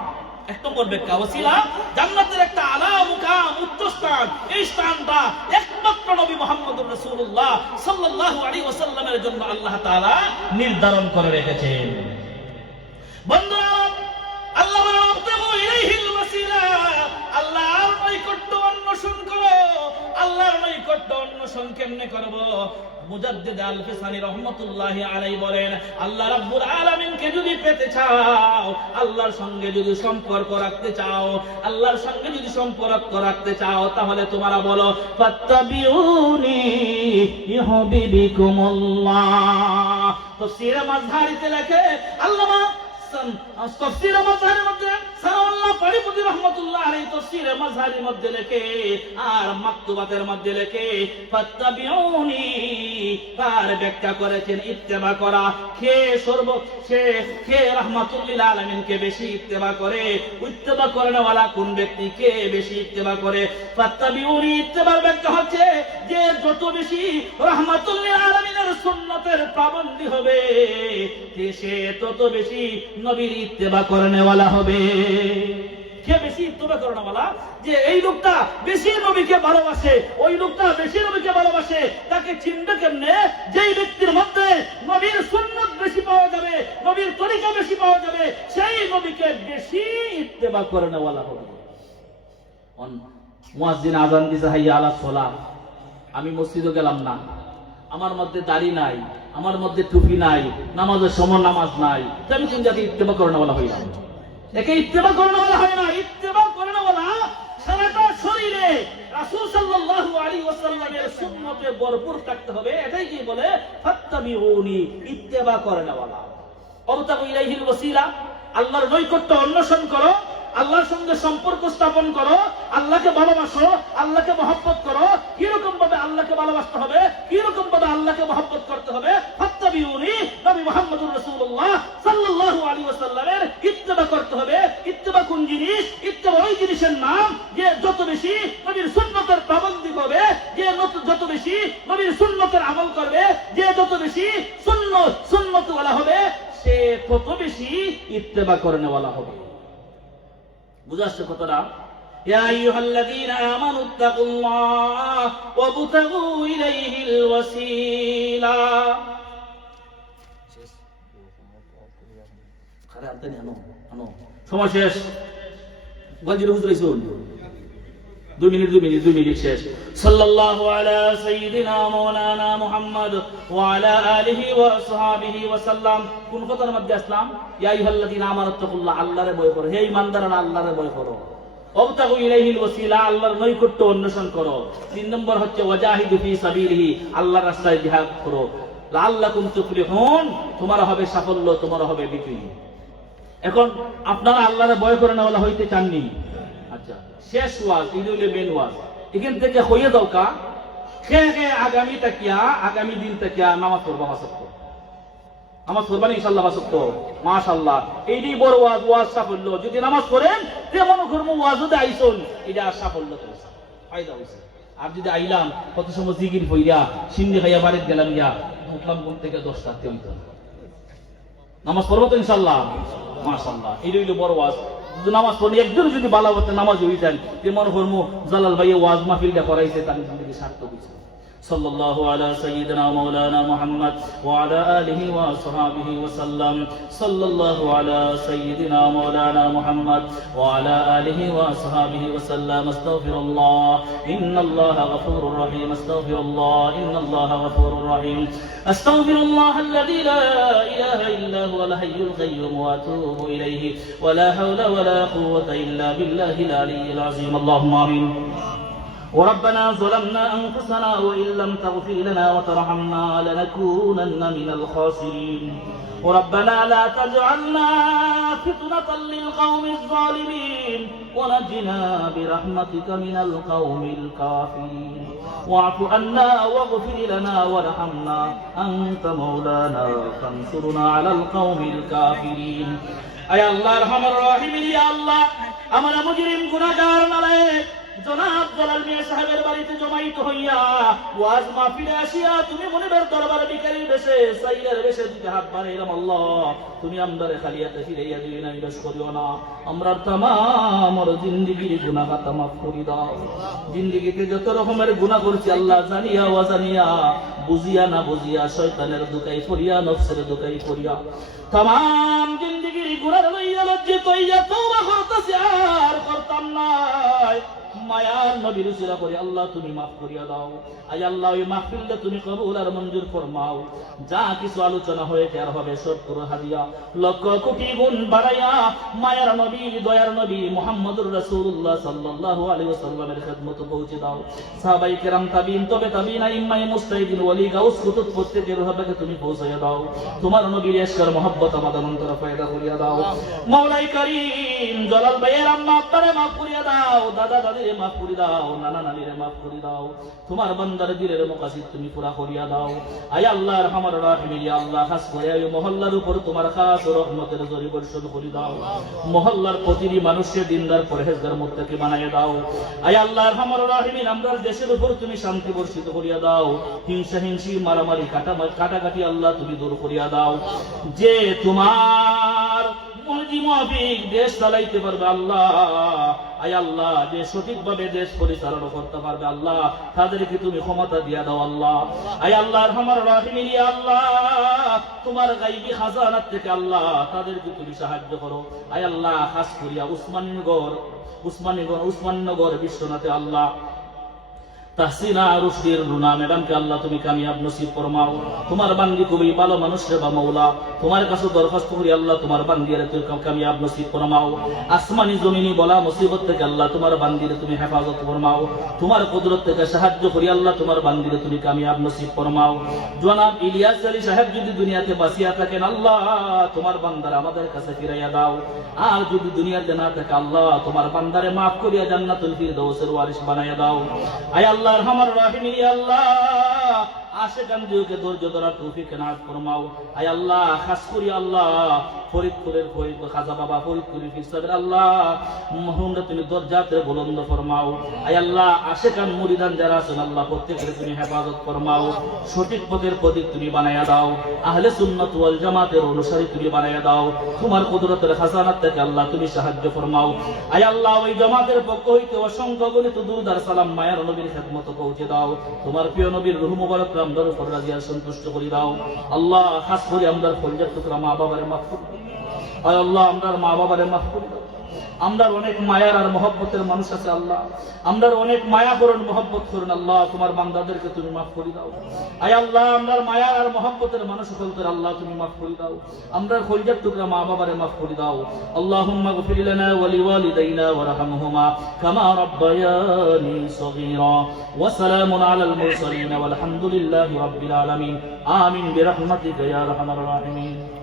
এক নম্বর ব্যাখ্যা, ওসিলা জান্নাতের একটা আলা মুকাম, উচ্চ স্থান। এই স্থানটা একমাত্র নবী মুহাম্মদুর রাসূলুল্লাহ সাল্লাল্লাহু আলাইহি ওয়াসাল্লামের জন্য আল্লাহ তাআলা নির্ধারণ করে রেখেছেন। বন্ধুরা, আল্লাহ ইলাইহিল ওয়াসিলা, আল্লাহর নৈকট্য অন্বেষণ করো। আল্লাহর নৈকট্য অন্বেষণ কেমনে করব? মুজাদ্দিদ আল-ফিসানি রাহমাতুল্লাহি আলাইহি বলেন, আল্লাহ রাব্বুল আলামিনকে যদি পেতে চাও, আল্লাহর সঙ্গে যদি সম্পর্ক রাখতে চাও, আল্লাহর সঙ্গে যদি সম্পর্ক রাখতে চাও, তাহলে তোমরা বলো ফাত্তাবিউনি ইউহিব্বুকুমুল্লাহ। তাফসীরে মাযহারিতে লেখে, আল্লামা তাফসীরে মাযহারির মধ্যে সানাউল্লাহ পারিপতি রাহমাতুল্লাহ আলাইহি তাফসীরে মাযহারির মধ্যে লেখে, আর মাকতুবাতের মধ্যে লেখে ফাত্তাবিউনি। তার ব্যাখ্যা করেছেন ইত্তেবা করা। কে রাহমাতুল্লিল আলামিনকে বেশি ইত্তেবা করে? ইত্তেবা করেনওয়ালা কোন ব্যক্তি, কে বেশি ইত্তেবা করে? ফাত্তাবিউনি ইত্তেবার ব্যাখ্যা হচ্ছে যে যত বেশি রাহমাতুল্লিল আলামিনের সুন্নতের পাবন্দী হবে, সে তত বেশি নবীর ইত্তেবা করেনওয়ালা হবে। কে বেশি ইত্তেবা করেনওয়ালা? যে এই লোকটা বেশি নবীকে ভালোবাসে, ওই লোকটা বেশি নবীকে ভালোবাসে, তাকে চিনবে কেমনে? যেই ব্যক্তির মধ্যে নবীর সুন্নত বেশি পাওয়া যাবে, নবীর তরিকা বেশি পাওয়া যাবে, সেই নবীকে বেশি ইত্তেবা করেনওয়ালা হবে। মুয়াজ্জিন আযান দিছে, হাইয়া আলাস সালাহ। আমি মসজিদে গেলাম না, আমার মধ্যে দাড়ি নাই, আমার মধ্যে টুপি নাই, নামাজের সময় নামাজ নাই, আমি কোন জাতি ইত্তেবা করেনওয়ালা হইলাম? একে ইত্তেবা করেনওয়ালা হয় না। ইত্তেবা করেনওয়ালা সারাটা শরীরে রাসূল সাল্লাল্লাহু আলাইহি ওয়াসাল্লামের সুন্নতে ভরপুর থাকতে হবে। এটাই কি বলে ফাত্তাবিউনি, ইত্তেবা করেনওয়ালা। ওয়াবতাগু ইলাইহিল ওয়াসিলা, আল্লাহর নৈকট্য অন্বেষণ করো, আল্লাহর সঙ্গে সম্পর্ক স্থাপন করো, আল্লাহকে ভালোবাসো, আল্লাহকে মহব্বত করো। কিরকম ভাবে আল্লাহকে ভালোবাসতে হবে, কিরকম ভাবে আল্লাহকে মহব্বত করতে হবে? ফাত্তাবিউনি, নবী মুহাম্মদুর রাসূলুল্লাহ সাল্লাল্লাহু আলাইহি ওয়াসাল্লামের ইত্তেবা করতে হবে। ইত্তেবা কোন জিনিস? ইত্তেবা ওই জিনিসের নাম যে যত বেশি নবীর সুন্নতের পাবন্দী করবে, যে যত বেশি নবীর সুন্নতের আমল করবে, যে যত বেশি সুন্নতওয়ালা হবে, সে তত বেশি ইত্তেবা করেনওয়ালা হবে। বুঝাচ্ছে কতটা? ইয়া আইয়ুহাল্লাযীনা আমানুত্তাকুল্লাহ ওয়াবতাগু ইলাইহিল ওয়াসিলা। খারাপ তো জানো, সময় শেষ। গঞ্জির হুজুর আইছুন, 2 মিনিট শেষ। সাল্লাল্লাহু আলা সাইয়্যিদিনা মাওলানা মুহাম্মদ ওয়া আলা আলিহি ওয়া আসহাবিহি ওয়া সাল্লাম। কোন কথার মধ্যে আসলাম? ইয়া আইয়ুহাল্লাযীনা আমানুত্তাকুল্লাহ, আল্লাহরে ভয় করো। হে ঈমানদাররা, আল্লাহরে ভয় করো। ওয়াবতাগু ইলাইহিল ওয়াসিলা, আল্লাহর নৈকট্য অন্বেষণ করো। 3 নম্বর হচ্ছে ওয়াজাহিদু ফি সাবিলিহি, আল্লাহর রাস্তায় জিহাদ করো। লাআল্লাকুম তুফলিহুন, তোমার হবে সাফল্য, তোমার হবে বিজয়ী। এখন আপনারা আল্লাহরে ভয় করে না হইতে চাননি? আচ্ছা, শেষ ওয়াজ, এটা হইলে মেন ওয়াজ। এখান থেকে হইয়ে দাও কা আগামী তাকিয়া, আগামী দিন তাকিয়া নামাজ পড়বা বাসক্ত, নামাজ পড়বেন ইনশাআল্লাহ বাসক্ত। মাশাআল্লাহ, এইটাই বড় ওয়াজ। ওয়াজ সাফল্য। যদি নামাজ পড়েন তেমন কর্ম ওয়াজ যদি আইসন, এটা সাফল্য হয়েছে, ফায়দা হয়েছে। আর যদি আইলাম কত সময় জিকির হইয়া সিন্দি খাইয়া বাড়িতে গেলাম, গিয়া উঠলাম ঘুম থেকে 10টা হইত, নামাজ পড়বো তো ইনশাআল্লাহ। মাশাআল্লাহ, এইটা হইলো বড় ওয়াজ। নামাজ পড়লে একজন যদি বালাবতে নামাজ হইতেন, তেমন কর্ম জালাল ভাইয়ে ওয়াজ মাহফিলটা করাইছে, তার জিন্দগি সার্থক হয়েছে। صلى الله على سيدنا مولانا محمد وعلى آله وصحبه وسلم صلى الله على سيدنا مولانا محمد وعلى آله وصحبه وسلم استغفر الله إن الله غفور رحيم استغفر الله إن الله غفور رحيم استغفر الله الذي لا إله إلا هو الحي القيوم وأتوب إليه ولا حول ولا قوة إلا بالله العلي العظيم اللهم آمين وربنا ظلمنا أنفسنا وإن لم تغفر لنا وترحمنا لنكونن من الخاسرين وربنا لا تجعلنا فتنة للقوم الظالمين ونجنا برحمتك من القوم الكافرين واعف عنا واغفر لنا وارحمنا أنت مولانا فانصرنا على القوم الكافرين أي الله ارحم الراحمين يا الله أمنا مجرم গুনাহগার নালায়েক জনাব জালাল মিয়া সাহেবের বাড়িতে জমাইত হইয়া ওয়াজ মাহফিলে আসিয়া তুমি মনিবের দরবারে ভিখারির বেশে সাইয়ের বেশে দিতে হাত বাড়াইলাম আল্লাহ তুমি আমদারে খালিয়াতে ফিরাইয়া দিলে না নিরাশ করিও না আমরা তামাম জিন্দেগির গুনাহ খাতা মাফ করে দাও জিন্দেগিতে যত রকমের গুনাহ করেছি আল্লাহ জানিয়া ওয়াজানিয়া বুঝিয়া না বুঝিয়া শয়তানের দুকাই করিয়া নফসের দুকাই করিয়া তামাম জিন্দেগির গুনাহ লইয়া লজ্জিত হইয়া তওবা করতেছি আর করতাম না মায়ার নবীর উসিলা করে আল্লাহ তুমি মাফ করিয়া দাও আয় আল্লাহ ওই মাহফিলটা তুমি কবুল আর মঞ্জুর ফরমাও যা কিছু আলোচনা হয়েছে আর হবে সব পুরো হাদিয়া লক্ষ কোটি গুণ বাড়াইয়া মায়ার নবী দয়ার নবী মুহাম্মদুর রাসূলুল্লাহ সাল্লাল্লাহু আলাইহি ওয়াসাল্লামের খেদমতে পৌঁছে দাও সাহাবায়ে কেরাম তাবিঈন তবে তাবিঈন ইমাম মুস্তাহিদিন ওলি গাউস কুতুব প্রত্যেকের রহমতে তুমি পৌঁছাইয়া দাও তোমার নবীর ইশকের মহব্বত আমাদের অন্তরে পয়দা করিয়া দাও মাওলাই করিম জালাল ভাইয়ের আম্মা আব্বারে মাফ করিয়া দাও দাদা দাদিরে মাফ করে দাও নানা নানিরে মাফ করে দাও তোমার বান্দার দিলের মাকাসিদ তুমি পুরা করিয়া দাও আয় আল্লাহ রহমান রহিম ইয়া আল্লাহ খাস করে এই মহল্লার উপর তোমার খাস রহমতের জরি বর্ষণ করে দাও মহল্লার প্রতিটি মানুষকে দিনদার পরহেজগার মুত্তাকি বানাইয়া দাও আয় আল্লাহ রহমান রহিম আমরা দেশের উপর তুমি শান্তি বর্ষিত করিয়া দাও হিংসা হিংসি মারামারি কাটাকাটি আল্লাহ তুমি দূর করিয়া দাও যে তোমার মর্জি মাফিক দেশ চালাইতে পারবে আল্লাহ আয় আল্লাহ যে সঠিকভাবে দেশ পরিচালনা করতে পারবে আল্লাহ তাদেরকে তুমি ক্ষমতা দিয়া দাও আল্লাহ আয় আল্লাহ রহমান রহিম ইয়া আল্লাহ তোমার গায়বী খাজানা থেকে আল্লাহ তাদেরকে তুমি সাহায্য করো আয় আল্লাহ খাস করিয়া উসমাননগর বিশ্বনাথে আল্লাহ তাহসিনা রুশদির রুনা ম্যাডামকে আল্লাহ তুমি কামিয়াব নসিব ফরমাও তোমার বান্দি খুবই ভালো মানুষ রে বা মাওলা তোমার কাছে দরখাস্ত করি আল্লাহ তোমার বান্দিরে তুমি কামিয়াব নসিব ফরমাও আসমানি জমিনি বলা মুসিবত থেকে আল্লাহ তোমার বান্দিরে তুমি হেফাজত ফরমাও তোমার কুদরত থেকে সাহায্য করি আল্লাহ তোমার বান্দিরে তুমি কামিয়াব নসিব ফরমাও জনাব ইলিয়াস আলী সাহেব যদি দুনিয়াতে বাঁচিয়া থাকেন আল্লাহ তোমার বান্দার আমাদের কাছে ফিরাইয়া দাও আর যদি দুনিয়াতে না থাকে আল্লাহ তোমার বান্দারে মাফ করিয়া জান্নাতুল ফিরদাউসের ওয়ারিস বানাইয়া দাও আয় আল্লাহ রহমান রহিম ইয়া আল্লাহ আশিকান দিওকে ধৈর্য ধরার তৌফিক এনায়েত ফরমাও আয় আল্লাহ খাস করি আল্লাহ ফরিদপুরের খাজা বাবা ফরিদপুরের ফিরসাদের আল্লাহ মহরুমরা তুমি দরজাতে বুলন্দ ফরমাও আয় আল্লাহ আশিকান মুরিদান যারা আছেন আল্লাহ প্রত্যেকের তুমি হেফাজত ফরমাও সঠিক পথের প্রতীক তুমি বানাইয়া দাও আহলে সুন্নাত ওয়াল জামাতের অনুসারী তুমি বানাইয়া দাও তোমার কুদরতের খাজানাত থেকে আল্লাহ তুমি সাহায্য ফরমাও আয় আল্লাহ ওই জামাতের পক্ষ হইতে অসংখ্য গণিত দুরুদার সালাম মায়ের নবীর খেদমতে পৌঁছে দাও তোমার প্রিয় নবীর রূহ মুবারক আমরার উপর রাজি আর সন্তুষ্ট করে দাও আল্লাহ খাস করে আমরার ফরজাত টুকরা মা বাবারে মাফ করে দাও আয় আল্লাহ আমরার মা বাবারে মাফ করে দাও আমরার অনেক মায়ার আর মহব্বতের মানুষ আছে আল্লাহ আমরার অনেক মায়া করুন মহব্বত করুন আল্লাহ তোমার বান্দাদেরকে তুমি মাফ করে দাও আয় আল্লাহ আমরার মায়া আর মহব্বতের মানুষ সকলকে আল্লাহ তুমি মাফ করে দাও আমরার ফরজাত টুকরা মা বাবারে মাফ করে দাও আল্লাহুম্মা গফির লানা ওয়া লিওয়ালিদাইনা ওয়ারহামহুমা কামা রাব্বায়ানি সগীরা ওয়া সালামুন আলাল মুরসালিন ওয়ালহামদুলিল্লাহি রাব্বিল আলামিন আমিন বিরহমাতিকা ইয়া আরহামার রাহিমিন।